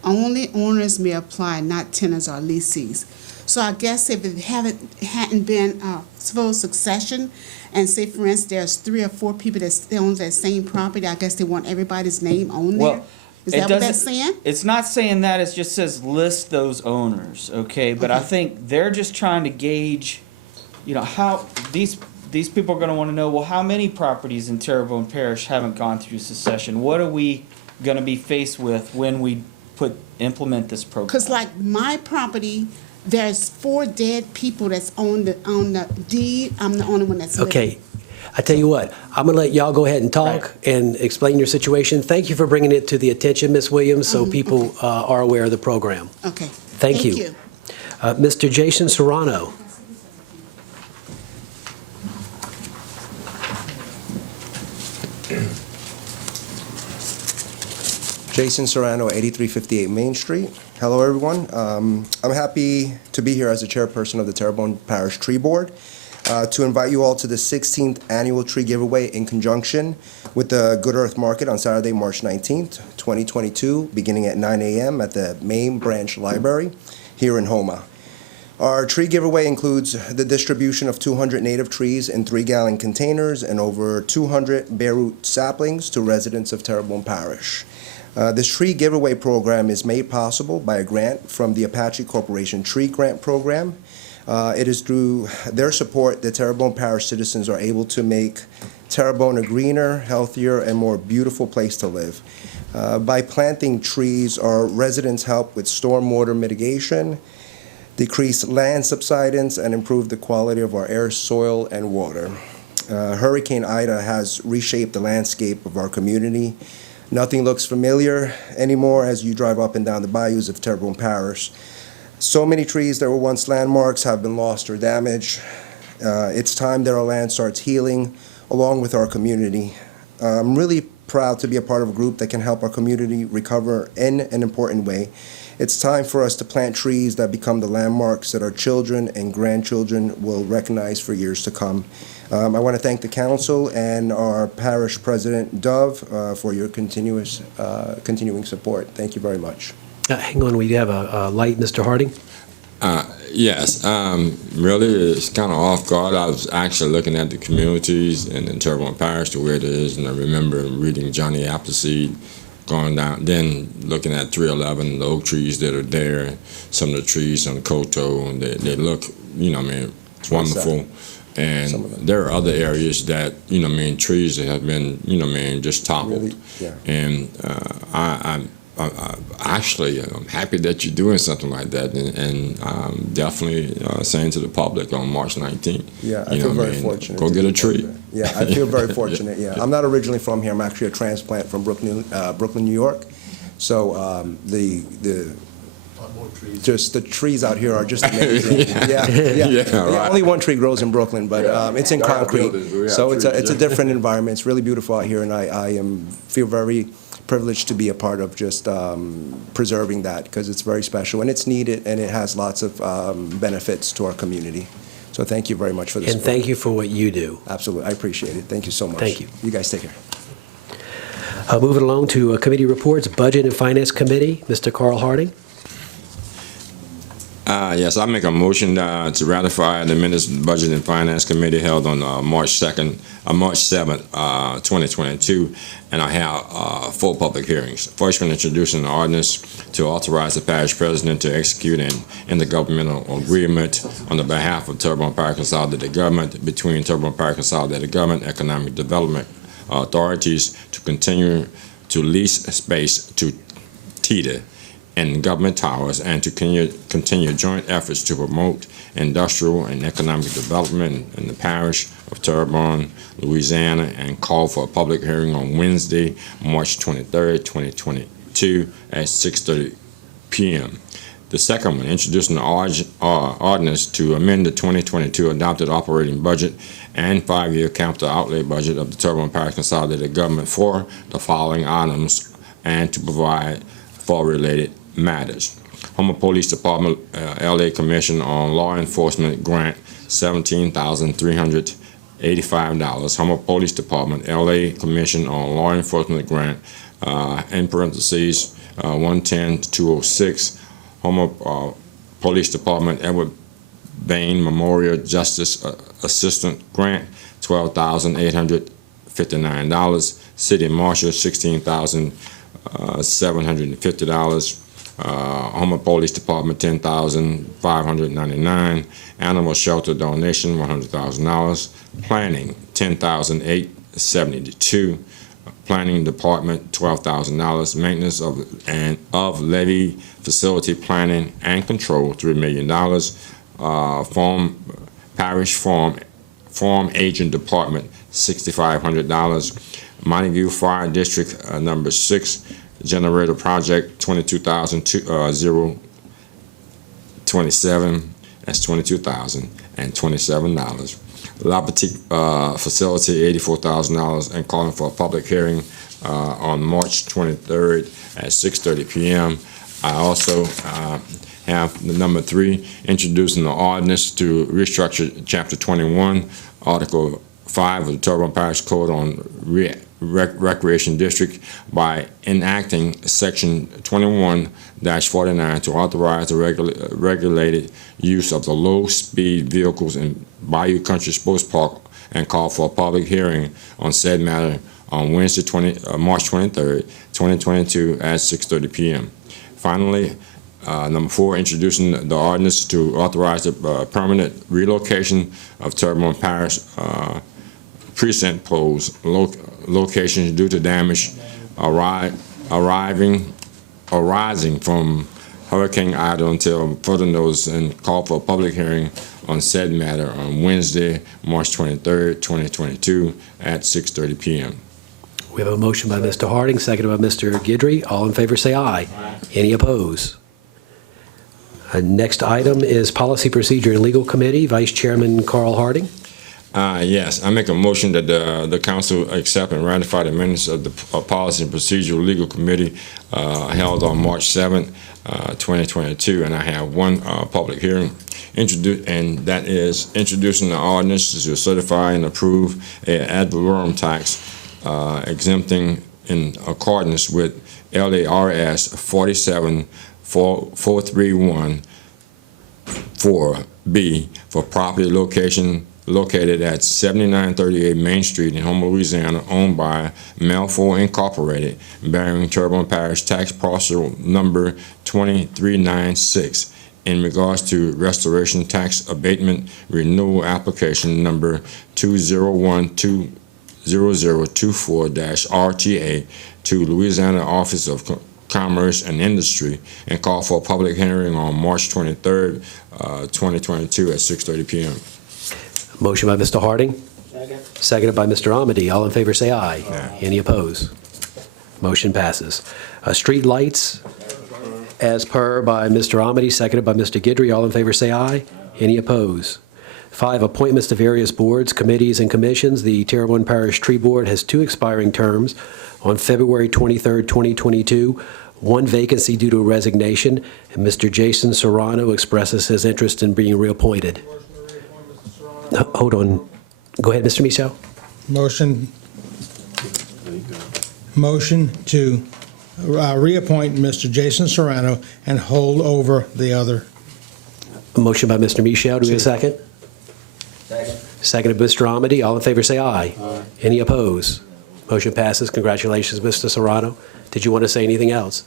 Only owners may apply, not tenants or lessees. So I guess if it hadn't been full succession, and say for instance there's 3 or 4 people that own that same property, I guess they want everybody's name on there. Is that what that's saying? It's not saying that. It just says list those owners, okay? But I think they're just trying to gauge, you know, how these people are going to want to know, well, how many properties in Terrebonne Parish haven't gone through succession? What are we going to be faced with when we implement this program? Because like my property, there's 4 dead people that's on the deed. I'm the only one that's living. Okay. I tell you what, I'm going to let y'all go ahead and talk and explain your situation. Thank you for bringing it to the attention, Ms. Williams, so people are aware of the program. Okay. Thank you. Mr. Jason Serrano. Jason Serrano, 8358 Main Street. Hello, everyone. I'm happy to be here as the chairperson of the Terrebonne Parish Tree Board to invite you all to the 16th annual tree giveaway in conjunction with the Good Earth Market on Saturday, March 19th, 2022, beginning at 9 a.m. at the Main Branch Library here in Houma. Our tree giveaway includes the distribution of 200 native trees in 3-gallon containers and over 200 bare root saplings to residents of Terrebonne Parish. This tree giveaway program is made possible by a grant from the Apache Corporation Tree Grant Program. It is through their support that Terrebonne Parish citizens are able to make Terrebonne a greener, healthier, and more beautiful place to live. By planting trees, our residents help with stormwater mitigation, decrease land subsidence, and improve the quality of our air, soil, and water. Hurricane Ida has reshaped the landscape of our community. Nothing looks familiar anymore as you drive up and down the bayous of Terrebonne Parish. So many trees that were once landmarks have been lost or damaged. It's time that our land starts healing along with our community. I'm really proud to be a part of a group that can help our community recover in an important way. It's time for us to plant trees that become the landmarks that our children and grandchildren will recognize for years to come. I want to thank the council and our parish president, Dove, for your continuing support. Thank you very much. Hang on, we have a light, Mr. Harding. Yes, really, it's kind of off guard. I was actually looking at the communities in Terrebonne Parish to where it is, and I remember reading Johnny Appleseed, going down, then looking at 311, the oak trees that are there, some of the trees on the Koto, and they look, it's wonderful. And there are other areas that, trees that have been, just toppled. Really, yeah. And I'm happy that you're doing something like that, and definitely saying to the public on March 19th. Yeah, I feel very fortunate. Go get a tree. Yeah, I feel very fortunate. Yeah, I'm not originally from here. I'm actually a transplant from Brooklyn, New York. So just the trees out here are just amazing. Yeah, only one tree grows in Brooklyn, but it's in concrete, so it's a different environment. It's really beautiful out here, and I feel very privileged to be a part of just preserving that, because it's very special and it's needed, and it has lots of benefits to our community. So thank you very much for this. And thank you for what you do. Absolutely, I appreciate it. Thank you so much. Thank you. You guys take care. Moving along to committee reports, Budget and Finance Committee, Mr. Carl Harding. Yes, I make a motion to ratify the minutes of the Budget and Finance Committee held on March 7th, 2022, and I have 4 public hearings. First one, introducing the ordinance to authorize the parish president to execute an intergovernmental agreement on the behalf of Terrebonne Parish Consolidated Government between Terrebonne Parish Consolidated Government Economic Development Authorities to continue to lease space to TEDA and government towers, and to continue joint efforts to promote industrial and economic development in the parish of Terrebonne, Louisiana, and call for a public hearing on Wednesday, March 23rd, 2022 at 6:30 p.m. The second one, introducing the ordinance to amend the 2022 adopted operating budget and 5-year capital outlay budget of the Terrebonne Parish Consolidated Government for the following items, and to provide for related matters. Homer Police Department LA Commission on Law Enforcement grant $17,385. Homer Police Department LA Commission on Law Enforcement grant in parentheses 110-206. Homer Police Department Edward Bain Memorial Justice Assistant grant $12,859. City Marshal $16,750. Homer Police Department $10,599. Animal Shelter donation $100,000. Planning $10,872. Planning Department $12,000. Maintenance of levy facility planning and control $3 million. Parish Farm Agent Department $6,500. Mighty View Fire District number 6 generator project $22,027. That's $22,027. La Petite facility $84,000, and calling for a public hearing on March 23rd at 6:30 p.m. I also have the number 3, introducing the ordinance to restructure Chapter 21, Article 5 of the Terrebonne Parish Code on Recreation District by enacting Section 21-49 to authorize the regulated use of the low-speed vehicles in Bayou Country Sports Park, and call for a public hearing on said matter on Wednesday, March 23rd, 2022 at 6:30 p.m. Finally, number 4, introducing the ordinance to authorize the permanent relocation of Terrebonne Parish precinct poles locations due to damage arising from Hurricane Ida until further notice, and call for a public hearing on said matter on Wednesday, March 23rd, 2022 at 6:30 p.m. We have a motion by Mr. Harding, seconded by Mr. Guidry. All in favor say aye. Any opposed? Next item is Policy, Procedure, and Legal Committee. Vice Chairman Carl Harding. Yes, I make a motion that the council accept and ratify the minutes of the Policy and Procedural Legal Committee held on March 7th, 2022, and I have one public hearing and that is introducing the ordinance to certify and approve an ad valorem tax exempting in accordance with LARS 47431-4B for property located at 7938 Main Street in Houma, Louisiana, owned by Melfor Incorporated, bearing Terrebonne Parish Tax Parcel Number 2396, in regards to Restoration Tax Abatement Renewal Application Number 201-20024-RTA to Louisiana Office of Commerce and Industry, and call for a public hearing on March 23rd, 2022 at 6:30 p.m. Motion by Mr. Harding. Seconded by Mr. Amity. All in favor say aye. Any opposed? Motion passes. Street lights, as per by Mr. Amity, seconded by Mr. Guidry. All in favor say aye. Any opposed? 5, appointments to various boards, committees, and commissions. The Terrebonne Parish Tree Board has 2 expiring terms on February 23rd, 2022, 1 vacancy due to resignation, and Mr. Jason Serrano expresses his interest in being reappointed. Hold on. Go ahead, Mr. Michel. Motion to reappoint Mr. Jason Serrano and hold over the other. A motion by Mr. Michel. Do we have a second? Seconded by Mr. Amity. All in favor say aye. Any opposed? Motion passes. Congratulations, Mr. Serrano. Did you want to say anything else?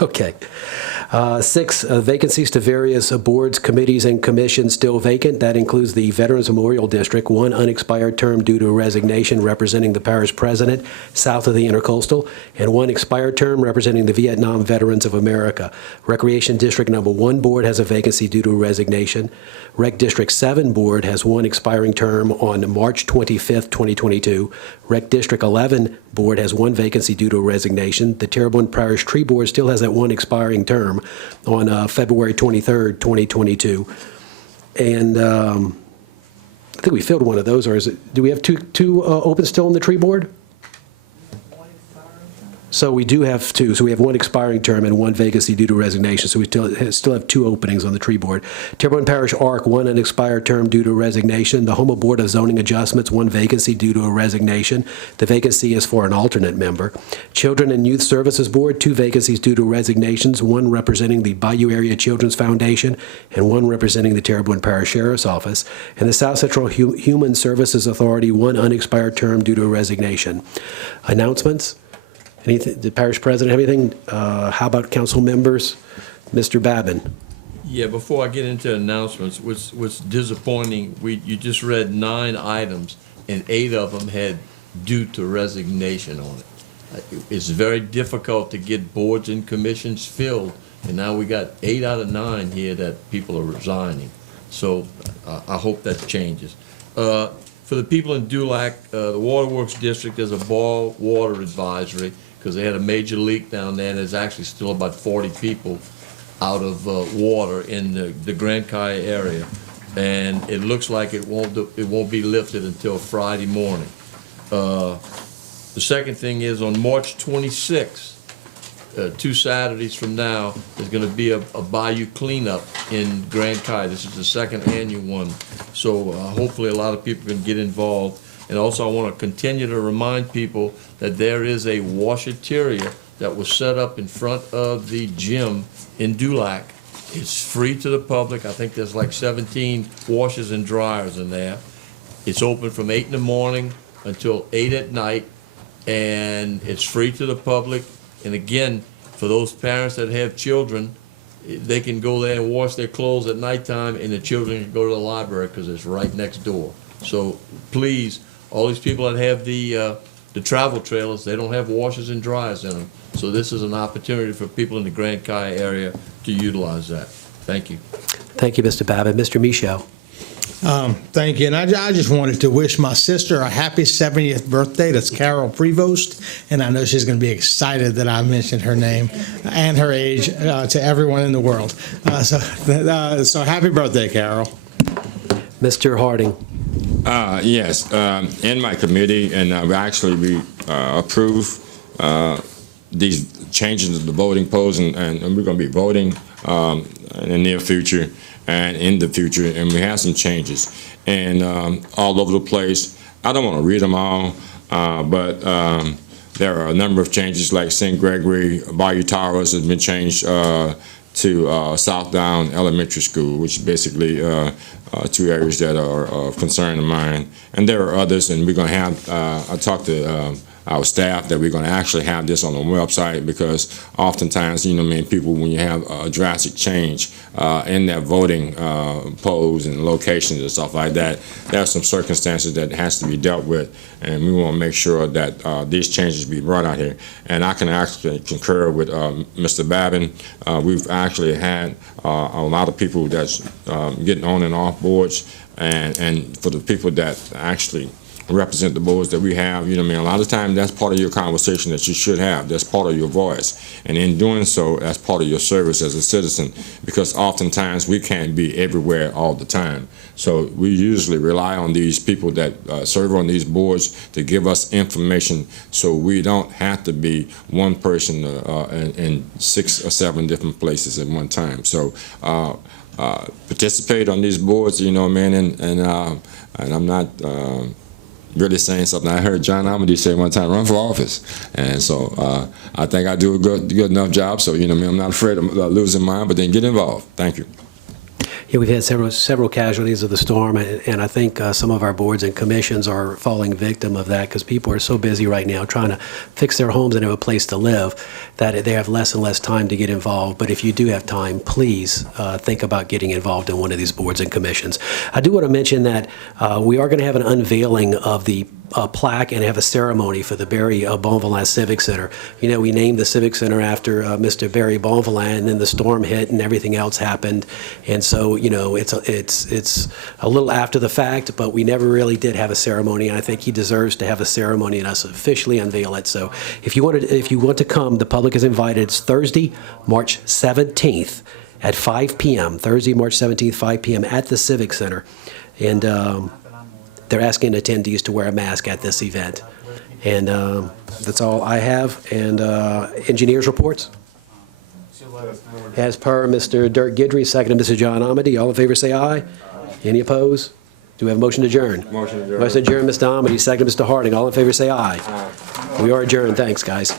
Okay. 6, vacancies to various boards, committees, and commissions still vacant. That includes the Veterans Memorial District, 1 unexpired term due to resignation representing the parish president south of the Intercoastal, and 1 expired term representing the Vietnam Veterans of America. Recreation District Number 1 board has a vacancy due to resignation. Rec District 7 board has 1 expiring term on March 25th, 2022. Rec District 11 board has 1 vacancy due to resignation. The Terrebonne Parish Tree Board still has that 1 expiring term on February 23rd, 2022. And I think we filled one of those, or is it, do we have two open still on the Tree Board? So we do have 2. So we have 1 expiring term and 1 vacancy due to resignation. So we still have 2 openings on the Tree Board. Terrebonne Parish ARC, 1 unexpired term due to resignation. The Houma Board of Zoning Adjustments, 1 vacancy due to a resignation. The vacancy is for an alternate member. Children and Youth Services Board, 2 vacancies due to resignations, 1 representing the Bayou Area Children's Foundation and 1 representing the Terrebonne Parish Sheriff's Office. And the South Central Human Services Authority, 1 unexpired term due to resignation. Announcements? Anything, the parish president have anything? How about council members? Mr. Babin. Yeah, before I get into announcements, what's disappointing, you just read 9 items, and 8 of them had due to resignation on it. It's very difficult to get boards and commissions filled, and now we got 8 out of 9 here that people are resigning. So I hope that changes. For the people in Dulac, the Waterworks District, there's a boil water advisory, because they had a major leak down there, and there's actually still about 40 people out of water in the Grand Kai area, and it looks like it won't be lifted until Friday morning. The second thing is on March 26th, 2 Saturdays from now, there's going to be a Bayou cleanup in Grand Kai. This is the 2nd annual one, so hopefully a lot of people can get involved. And also I want to continue to remind people that there is a washateria that was set up in front of the gym in Dulac. It's free to the public. I think there's like 17 washers and dryers in there. It's open from 8 in the morning until 8 at night, and it's free to the public. And again, for those parents that have children, they can go there and wash their clothes at nighttime, and the children can go to the library because it's right next door. So please, all these people that have the travel trailers, they don't have washers and dryers in them. So this is an opportunity for people in the Grand Kai area to utilize that. Thank you. Thank you, Mr. Babbitt. Mr. Michel. Thank you. And I just wanted to wish my sister a happy 70th birthday. That's Carol Prevost. And I know she's going to be excited that I mentioned her name and her age to everyone in the world. So happy birthday, Carol. Mr. Harding. Yes, in my committee, and we approved these changes to the voting polls, and we're going to be voting in the near future and in the future, and we have some changes, and all over the place. I don't want to read them all, but there are a number of changes, like St. Gregory, Bayou Towers has been changed to South Down Elementary School, which is basically two areas that are of concern of mine. And there are others, and we're going to have, I talked to our staff that we're going to actually have this on the website, because oftentimes, people, when you have a drastic change in their voting polls and locations and stuff like that, there are some circumstances that has to be dealt with, and we want to make sure that these changes be brought out here. And I can actually concur with Mr. Babin. We've actually had a lot of people that's getting on and off boards, and for the people that actually represent the boards that we have, a lot of times that's part of your conversation that you should have. That's part of your voice. And in doing so, that's part of your service as a citizen, because oftentimes we can't be everywhere all the time. So we usually rely on these people that serve on these boards to give us information, so we don't have to be one person in 6 or 7 different places at one time. So participate on these boards, and I'm not really saying something. I heard John Amity say one time, run for office. And so I think I do a good enough job. So, I'm not afraid of losing mine, but then get involved. Thank you. Yeah, we've had several casualties of the storm, and I think some of our boards and commissions are falling victim of that, because people are so busy right now trying to fix their homes and have a place to live that they have less and less time to get involved. But if you do have time, please think about getting involved in one of these boards and commissions. I do want to mention that we are going to have an unveiling of the plaque and have a ceremony for the Barry Bonvillain Civic Center. We named the Civic Center after Mr. Barry Bonvillain, and then the storm hit and everything else happened. And so, it's a little after the fact, but we never really did have a ceremony, and I think he deserves to have a ceremony and us officially unveil it. So if you want to come, the public is invited. It's Thursday, March 17th at 5 p.m. Thursday, March 17th, 5 p.m. at the Civic Center. And they're asking attendees to wear a mask at this event. And that's all I have. And engineers' reports? As per Mr. Dirk Guidry, second to Mr. John Amity. All in favor say aye. Any opposed? Do we have a motion to adjourn? Motion to adjourn. Motion to adjourn, Mr. Amity, second to Mr. Harding. All in favor say aye. We are adjourned. Thanks, guys.